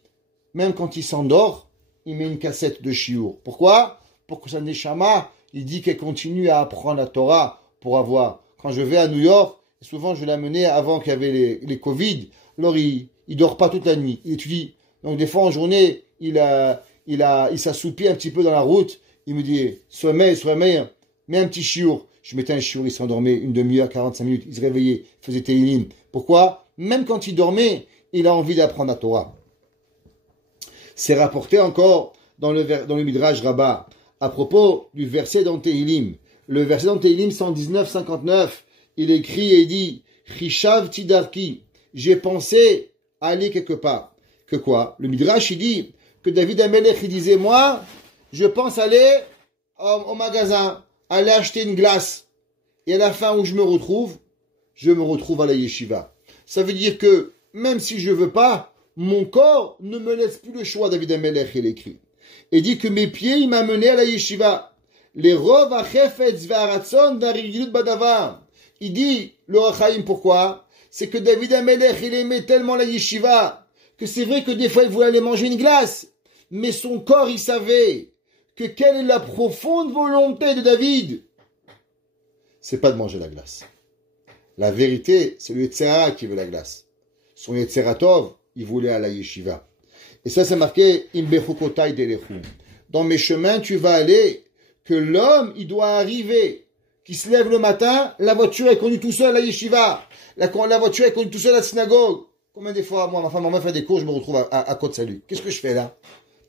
même quand il s'endort, il met une cassette de chiour. Pourquoi? Pour que sa neshama, il dit qu'elle continue à apprendre la Torah pour avoir. Quand je vais à New York, souvent je l'amenais avant qu'il y avait les Covid, alors il dort pas toute la nuit, il étudie. Donc des fois en journée, il s'assoupit un petit peu dans la route, il me dit, sommeil, mets un petit chiour. Je mettais un chiour, il s'endormait 1 demi-heure, 45 minutes, il se réveillait, il faisait Tehillim. Pourquoi? Même quand il dormait, il a envie d'apprendre la Torah. C'est rapporté encore dans le Midrash Rabbah, à propos du verset dans Tehillim. Le verset dans Tehillim 119-59, il écrit et dit, Chishav Tidarki, j'ai pensé aller quelque part. Que quoi? Le Midrash, il dit que David Amelech, il disait, moi, je pense aller au magasin, aller acheter une glace. Et à la fin où je me retrouve à la yeshiva. Ça veut dire que, même si je veux pas, mon corps ne me laisse plus le choix, David Amelech, il écrit. Et dit que mes pieds, il m'a mené à la yeshiva. Les rov achefetz ve'aratson ve'arigilut badavar. Il dit, le Rachaim, pourquoi? C'est que David Amelech, il aimait tellement la yeshiva, que c'est vrai que des fois, il voulait aller manger une glace. Mais son corps, il savait que quelle est la profonde volonté de David? C'est pas de manger la glace. La vérité, c'est le Yetzirah qui veut la glace. Son Yetzirah Tov, il voulait aller à la yeshiva. Et ça, c'est marqué, Imbechukotai telechu. Dans mes chemins, tu vas aller, que l'homme, il doit arriver, qui se lève le matin, la voiture est conduite tout seul à la yeshiva. La voiture est conduite tout seul à la synagogue. Combien des fois, moi, ma femme fait des cours, je me retrouve à Côte Salut. Qu'est-ce que je fais là?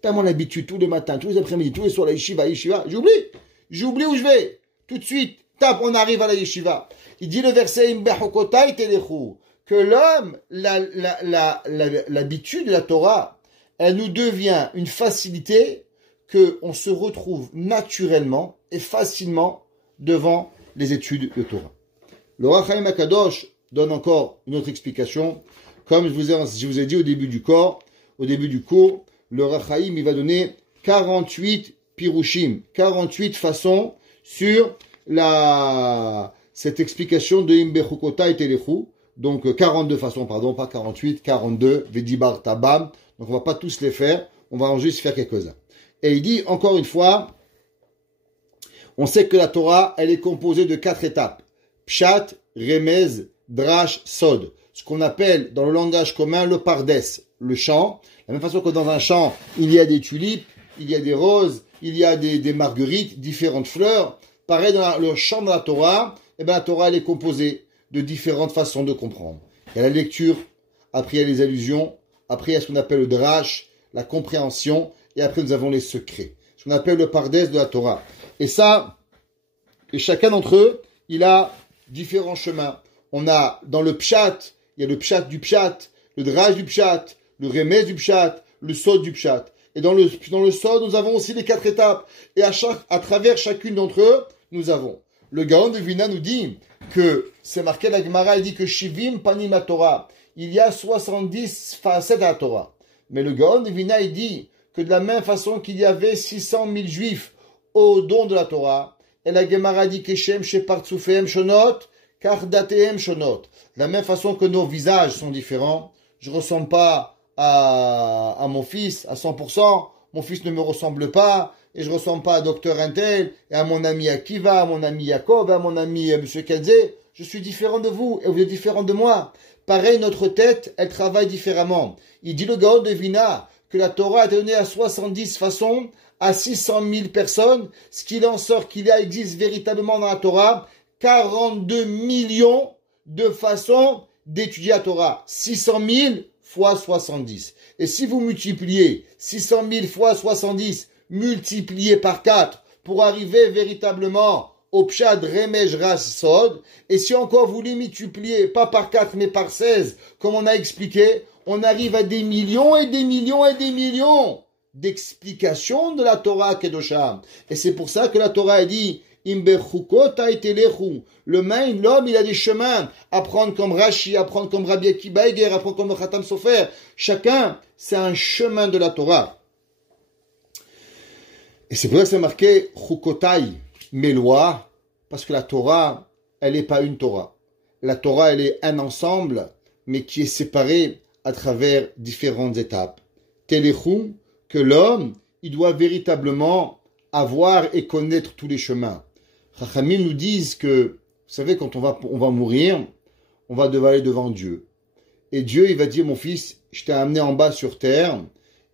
tellement l'habitude, tous les matins, tous les après-midi, tous les soirs, la yeshiva, j'oublie où je vais. Tout de suite, tape, on arrive à la yeshiva. Il dit le verset, que l'homme, l'habitude de la Torah, elle nous devient une facilité que on se retrouve naturellement et facilement devant les études de Torah. Le Ohr HaChaim HaKadosh donne encore une autre explication. Comme je vous ai dit au début du cours, le Ohr HaChaim, il va donner 48 pirushim, 48 façons sur cette explication de Imbechukota et Telechu. Donc 42 façons, pardon, pas 48, 42, Vedibar Tabam. Donc on va pas tous les faire, on va en juste faire quelques-uns. Et il dit, encore une fois, on sait que la Torah, elle est composée de 4 étapes. Pshat, Remez, Drash, Sod. Ce qu'on appelle dans le langage commun le pardes, le chant. De la même façon que dans un champ, il y a des tulipes, il y a des roses, il y a des marguerites, différentes fleurs. Pareil, dans le chant de la Torah, la Torah, elle est composée de différentes façons de comprendre. Il y a la lecture, après il y a les allusions, après il y a ce qu'on appelle le drash, la compréhension, et après nous avons les secrets. Ce qu'on appelle le pardes de la Torah. Et ça, et chacun d'entre eux, il a différents chemins. On a dans le pshat, il y a le pshat du pshat, le drash du pshat, le remez du pshat, le sod du pshat. Et dans le sod, nous avons aussi les 4 étapes. Et à travers chacune d'entre eux, nous avons. Le Gaon de Vilna nous dit que, c'est marqué la Gemara, il dit que Shivim Panim à Torah. Il y a 70 facettes à la Torah. Mais le Gaon de Vilna, il dit que de la même façon qu'il y avait 600 000 juifs au don de la Torah, et la Gemara dit Keshem Shepartzufehem Shonot, Kardatehem Shonot. De la même façon que nos visages sont différents, je ne ressemble pas à mon fils à 100%, mon fils ne me ressemble pas, et je ne ressemble pas à Dr Intel, et à mon ami Akiva, à mon ami Jacob, à mon ami M. Kenze. Je suis différent de vous, et vous êtes différent de moi. Pareil, notre tête, elle travaille différemment. Il dit le Gaon de Vilna que la Torah a été donnée à 70 façons, à 600 000 personnes, ce qu'il en sort qu'il existe véritablement dans la Torah 42 millions de façons d'étudier la Torah. 600 000 fois 70. Et si vous multipliez 600 000 fois 70, multiplié par 4, pour arriver véritablement au pshad remej ras sod, et si encore vous les multipliez, pas par 4, mais par 16, comme on a expliqué, on arrive à des millions et des millions et des millions d'explications de la Torah Kedoshah. Et c'est pour ça que la Torah a dit l'homme, il a des chemins. Apprendre comme Rashi, apprendre comme Rabbi Akiva Eiger, apprendre comme Khatam Sofer. Chacun, c'est un chemin de la Torah. Et c'est pour ça que c'est marqué Chukotai, mes lois, parce que la Torah, elle n'est pas une Torah. La Torah, elle est un ensemble, mais qui est séparé à travers différentes étapes. Téléchou, que l'homme, il doit véritablement avoir et connaître tous les chemins. Chachamim nous disent que, vous savez, quand on va mourir, on va devoir aller devant Dieu. Et Dieu, il va dire, mon fils, je t'ai amené en bas sur terre,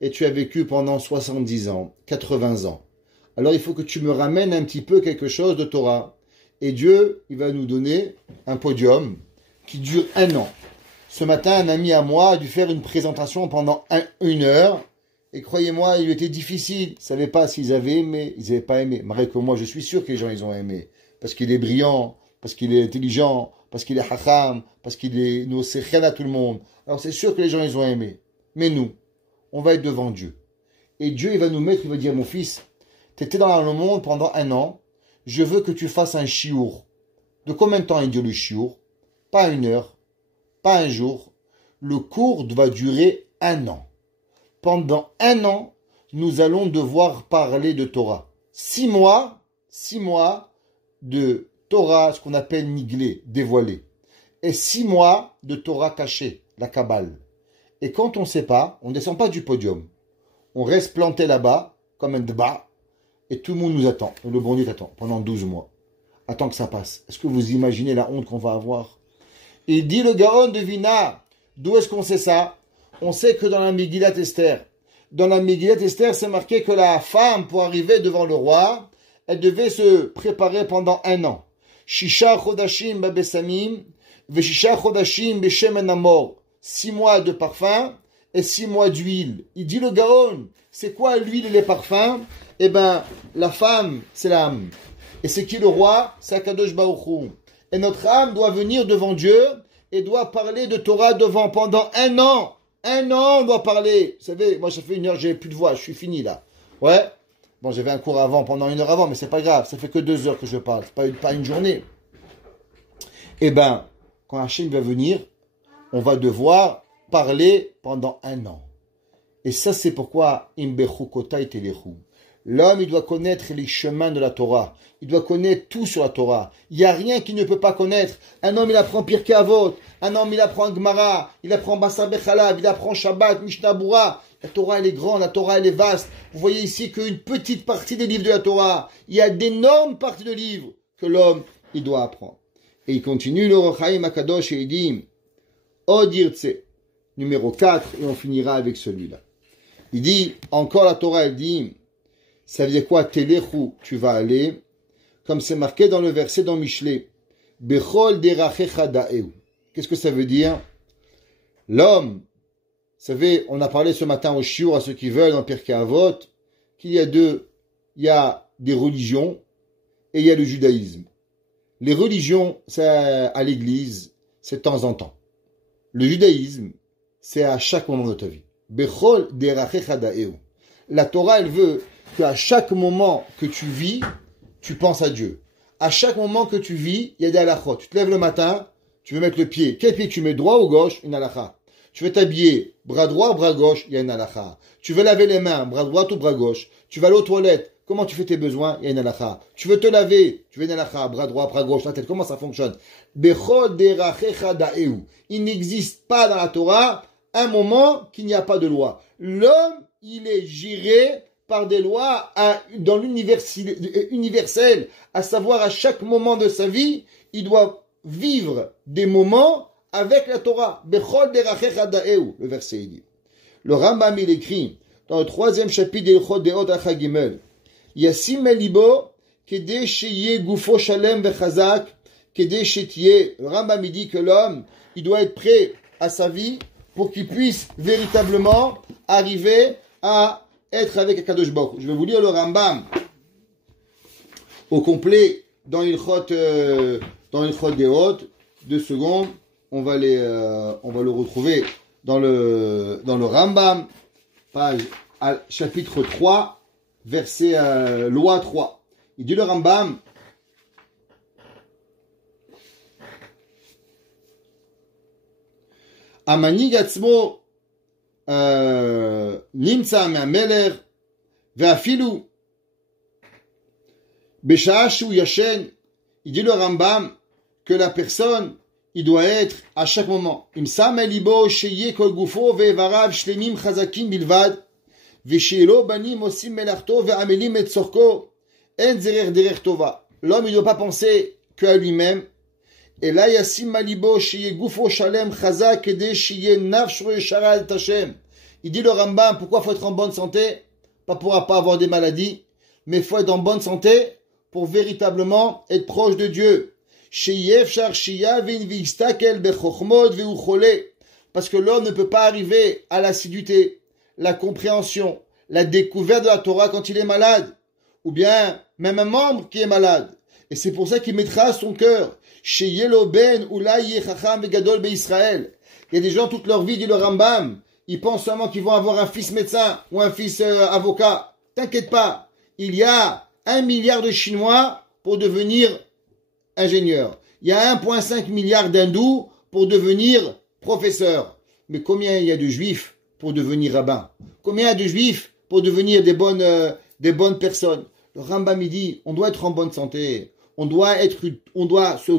et tu as vécu pendant 70 ans, 80 ans. Alors il faut que tu me ramènes un petit peu quelque chose de Torah. Et Dieu, il va nous donner un podium qui dure 1 an. Ce matin, un ami à moi a dû faire une présentation pendant 1 heure. Et croyez-moi, il était difficile. Ils ne savaient pas s'ils avaient aimé, ils n'avaient pas aimé. Malgré que moi, je suis sûr que les gens, ils ont aimé. Parce qu'il est brillant, parce qu'il est intelligent, parce qu'il est hacham, parce qu'il est nous sechel à tout le monde. Alors c'est sûr que les gens, ils ont aimé. Mais nous, on va être devant Dieu. Et Dieu, il va nous mettre, il va dire, mon fils, tu étais dans le monde pendant 1 an. Je veux que tu fasses un chiour. De combien de temps il dit le chiour? Pas 1 heure, pas 1 jour. Le cours va durer 1 an. Pendant 1 an, nous allons devoir parler de Torah. 6 mois de Torah, ce qu'on appelle niglé, dévoilé. Et 6 mois de Torah cachée, la Kabbale. Et quand on ne sait pas, on ne descend pas du podium. On reste planté là-bas, comme un débat, et tout le monde nous attend. Le bon Dieu t'attend pendant 12 mois. Attends que ça passe. Est-ce que vous imaginez la honte qu'on va avoir? Il dit le Gaon de Vilna. D'où est-ce qu'on sait ça? On sait que dans la Megillat Esther, c'est marqué que la femme, pour arriver devant le roi, elle devait se préparer pendant 1 an. Shisha chodashim babesamim, veshisha chodashim beshem enamor. 6 mois de parfum et 6 mois d'huile. Il dit le Gaon, c'est quoi l'huile et les parfums? Eh ben, la femme, c'est l'âme. Et c'est qui le roi? C'est Akadosh Baruch Hu. Et notre âme doit venir devant Dieu et doit parler de Torah devant pendant 1 an. 1 an, on doit parler. Vous savez, moi, ça fait 1 heure, j'ai plus de voix, je suis fini là. Ouais. Bon, j'avais un cours avant, pendant 1 heure avant, mais c'est pas grave. Ça fait que 2 heures que je parle. C'est pas une journée. Eh ben, quand Hachem va venir, on va devoir parler pendant 1 an. Et ça, c'est pourquoi Imbechu Kota Telechu. L'homme, il doit connaître les chemins de la Torah. Il doit connaître tout sur la Torah. Il n'y a rien qu'il ne peut pas connaître. Un homme, il apprend Pirkei Avot. Un homme, il apprend Gemara. Il apprend Basar Bechalav. Il apprend Shabbat, Mishnah Bura. La Torah, elle est grande. La Torah, elle est vaste. Vous voyez ici qu'une petite partie des livres de la Torah. Il y a d'énormes parties de livres que l'homme, il doit apprendre. Et il continue le Rochaim Akadosh et il dit Odirtse, numéro 4, et on finira avec celui-là. Il dit, encore la Torah, elle dit, ça veut dire quoi? Telechu, tu vas aller, comme c'est marqué dans le verset dans Michelet, Bechol derachecha da'eu. Qu'est-ce que ça veut dire? L'homme, vous savez, on a parlé ce matin au shiur à ceux qui veulent, dans Pirkei Avot, qu'il y a il y a des religions, et il y a le judaïsme. Les religions, c'est à l'église, c'est de temps en temps. Le judaïsme, c'est à chaque moment de ta vie. Bechol derachecha da'eu. La Torah, elle veut qu'à chaque moment que tu vis, tu penses à Dieu. À chaque moment que tu vis, il y a des halachot. Tu te lèves le matin, tu veux mettre le pied. Quel pied tu mets, droit ou gauche? Une halakha. Tu veux t'habiller, bras droit, bras gauche, il y a une halakha. Tu veux laver les mains, bras droit ou bras gauche. Tu vas aller aux toilettes. Comment tu fais tes besoins? Il y a une halakha. Tu veux te laver, tu veux une halakha, bras droit, bras gauche, la tête. Comment ça fonctionne? Bechol derachecha da'eu. Il n'existe pas dans la Torah un moment qu'il n'y a pas de loi. L'homme, il est géré par des lois dans l'universel, à savoir à chaque moment de sa vie, il doit vivre des moments avec la Torah. Bechol derachecha da'eu, le verset il dit. Le Rambam il écrit dans le 3e chapitre d'Ilchot Deot Acha Gimel, Yasim libo kede sheye gufo shalem vechazak kede shetiye. Le Rambam il dit que l'homme, il doit être prêt à sa vie pour qu'il puisse véritablement arriver à être avec Akadosh Baruch Hu. Je vais vous lire le Rambam au complet dans Ilchot Deot. 2 secondes, on va le retrouver dans le Rambam, page chapitre 3, verset loi 3. Il dit le Rambam, Amanig atzmo nimtza me'amelech ve'afilu b'sha'a shu yashen. Il dit le Rambam que la personne, il doit être à chaque moment. Imsam elibo sheye kol gufo ve'evarav shlemim chazakim bilvad ve'shelo banim osim melachto ve'amelim et tzorko en zerer derer tova. L'homme, il ne doit pas penser qu'à lui-même. Et là, yasim malibo sheye gufo shalem chazak kede sheye nafsh yeshara al tashem. Il dit le Rambam, pourquoi il faut être en bonne santé? Pas pour pas avoir des maladies, mais il faut être en bonne santé pour véritablement être proche de Dieu. Parce que l'homme ne peut pas arriver à l'assiduité, la compréhension, la découverte de la Torah quand il est malade, ou bien même un membre qui est malade. Et c'est pour ça qu'il mettra à son cœur. Il y a des gens toute leur vie, dit le Rambam, ils pensent seulement qu'ils vont avoir un fils médecin ou un fils avocat. T'inquiète pas, il y a 1 milliard de Chinois pour devenir ingénieur. Il y a 1,5 milliard d'hindous pour devenir professeur. Mais combien il y a de juifs pour devenir rabbin? Combien il y a de juifs pour devenir des bonnes personnes? Le Rambam il dit, on doit être en bonne santé. On doit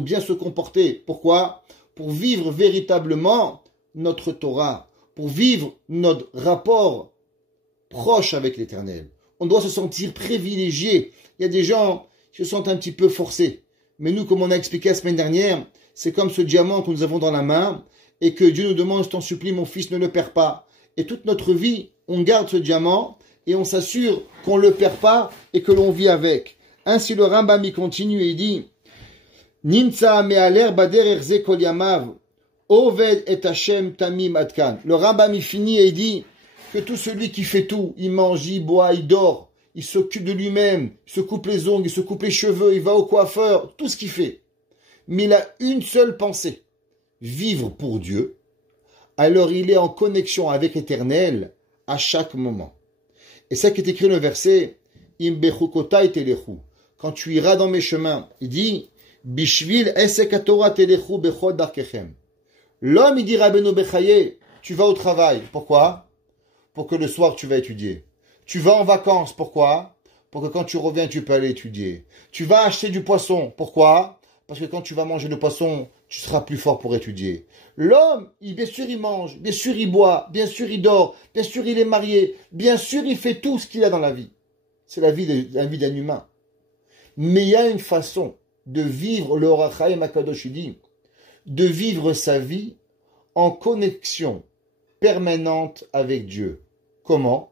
bien se comporter. Pourquoi? Pour vivre véritablement notre Torah. Pour vivre notre rapport proche avec l'Éternel. On doit se sentir privilégié. Il y a des gens qui se sentent un petit peu forcés. Mais nous, comme on a expliqué la semaine dernière, c'est comme ce diamant que nous avons dans la main et que Dieu nous demande, je t'en supplie, mon fils, ne le perds pas. Et toute notre vie, on garde ce diamant et on s'assure qu'on ne le perd pas et que l'on vit avec. Ainsi, le Rambam y continue et il dit, Nimtza me'aler bader erze kol yamav, Oved et Hashem tamim adkan. Le Rambam il finit et il dit que tout celui qui fait tout, il mange, il boit, il dort, il s'occupe de lui-même, il se coupe les ongles, il se coupe les cheveux, il va au coiffeur, tout ce qu'il fait. Mais il a une seule pensée, vivre pour Dieu. Alors il est en connexion avec l'Éternel à chaque moment. Et ça qui est écrit dans le verset, Im bechukotai telechu. Quand tu iras dans mes chemins, il dit, Bishvil esek Torah telechu bechol darkechem. L'homme, il dit Rabbeinu Bechaye, tu vas au travail. Pourquoi? Pour que le soir tu vas étudier. Tu vas en vacances. Pourquoi? Pour que quand tu reviens, tu peux aller étudier. Tu vas acheter du poisson. Pourquoi? Parce que quand tu vas manger le poisson, tu seras plus fort pour étudier. L'homme, bien sûr, il mange, bien sûr, il boit, bien sûr, il dort, bien sûr, il est marié, bien sûr, il fait tout ce qu'il a dans la vie. C'est la vie d'un humain. Mais il y a une façon de vivre le Or HaChaim HaKadosh, il dit, de vivre sa vie en connexion permanente avec Dieu. Comment?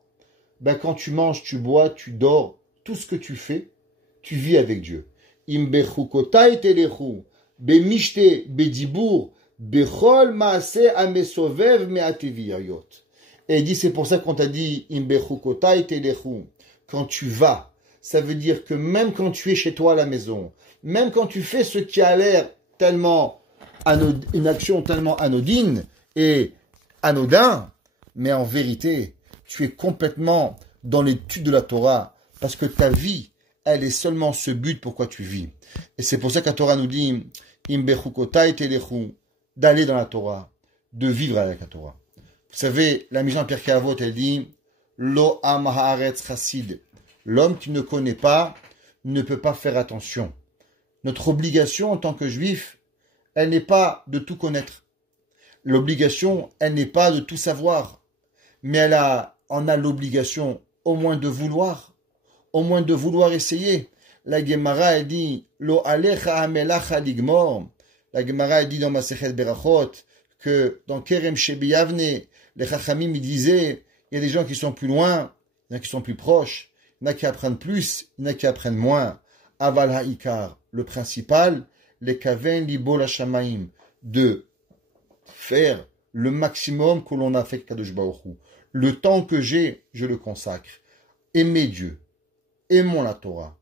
Quand tu manges, tu bois, tu dors, tout ce que tu fais, tu vis avec Dieu. Im bechukotai telechu, bemishte, bedibur, bechol maase amesovev me'ateviyayot. Et il dit, c'est pour ça qu'on t'a dit, im bechukotai telechu, quand tu vas, ça veut dire que même quand tu es chez toi à la maison, même quand tu fais ce qui a l'air tellement une action tellement anodine et anodin, mais en vérité, tu es complètement dans l'étude de la Torah, parce que ta vie, elle est seulement ce but pourquoi tu vis. Et c'est pour ça que la Torah nous dit, d'aller dans la Torah, de vivre avec la Torah. Vous savez, la Mishnah Pirkei Avot, elle dit, Lo am haaretz chassid. L'homme qui ne connaît pas ne peut pas faire attention. Notre obligation en tant que juif, elle n'est pas de tout connaître. L'obligation, elle n'est pas de tout savoir. Mais on a l'obligation au moins de vouloir essayer. La Gemara, elle dit, Lo alecha amelacha ligmor. La Gemara, elle dit dans Masechet Berachot, que dans Kerem Shebiyavne, les Chachamim, ils disaient, il y a des gens qui sont plus loin, il y en a qui sont plus proches, il y en a qui apprennent plus, il y en a qui apprennent moins. Aval ha'ikar, le principal, les kaven libo la shamaim, de faire le maximum que l'on a fait Kadosh Baruch Hu. Le temps que j'ai, je le consacre. Aimer Dieu, aimons la Torah,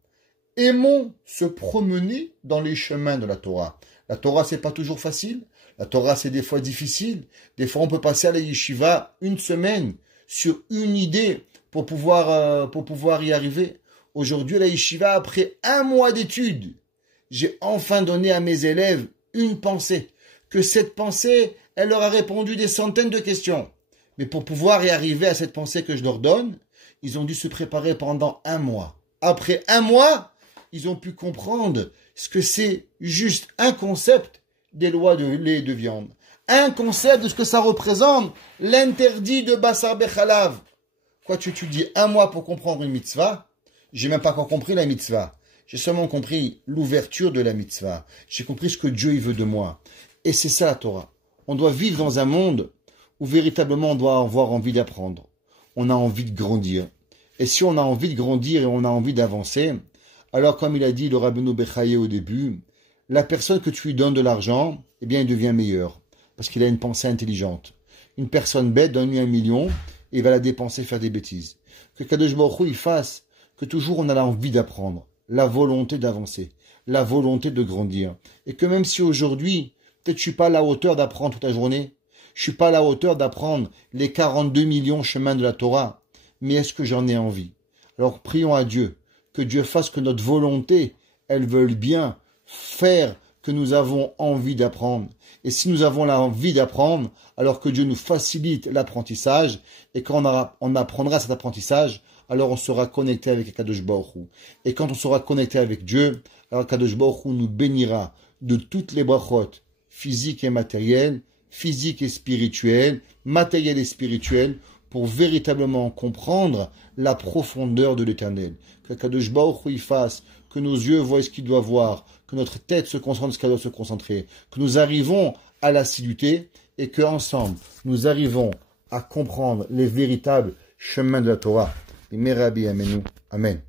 aimons se promener dans les chemins de la Torah. La Torah, c'est pas toujours facile. La Torah, c'est des fois difficile. Des fois, on peut passer à la yeshiva une semaine sur une idée pour pouvoir y arriver. Aujourd'hui, à la yeshiva, après 1 mois d'études, j'ai enfin donné à mes élèves une pensée. Que cette pensée, elle leur a répondu des centaines de questions. Mais pour pouvoir y arriver à cette pensée que je leur donne, ils ont dû se préparer pendant 1 mois. Après 1 mois, ils ont pu comprendre ce que c'est juste un concept des lois de lait et de viande. Un concept de ce que ça représente, l'interdit de Bassar Bechalav. Quoi, tu dis 1 mois pour comprendre une mitzvah? J'ai même pas encore compris la mitzvah. J'ai seulement compris l'ouverture de la mitzvah. J'ai compris ce que Dieu il veut de moi. Et c'est ça la Torah. On doit vivre dans un monde où véritablement on doit avoir envie d'apprendre. On a envie de grandir. Et si on a envie de grandir et on a envie d'avancer, alors comme il a dit le Rabbeinu Bechaye au début, la personne que tu lui donnes de l'argent, eh bien il devient meilleur. Parce qu'il a une pensée intelligente. Une personne bête, donne-lui 1 million et il va la dépenser, faire des bêtises. Que Kadosh Baruch Hu, il fasse que toujours on a l'envie d'apprendre, la volonté d'avancer, la volonté de grandir. Et que même si aujourd'hui, peut-être je suis pas à la hauteur d'apprendre toute la journée, je suis pas à la hauteur d'apprendre les 42 millions chemins de la Torah, mais est-ce que j'en ai envie? Alors prions à Dieu, que Dieu fasse que notre volonté, elle veuille bien faire que nous avons envie d'apprendre. Et si nous avons l'envie d'apprendre, alors que Dieu nous facilite l'apprentissage, et quand on apprendra cet apprentissage, alors on sera connecté avec Kadosh Baruch Hu. Et quand on sera connecté avec Dieu, alors Kadosh Baruch Hu nous bénira de toutes les brachot, physiques et matérielles, physiques et spirituelles, matérielles et spirituelles, pour véritablement comprendre la profondeur de l'Éternel. Que Kadosh Baruch Hu y fasse, que nos yeux voient ce qu'ils doivent voir, que notre tête se concentre ce qu'elle doit se concentrer, que nous arrivons à l'assiduité et que ensemble nous arrivons à comprendre les véritables chemins de la Torah. Amen.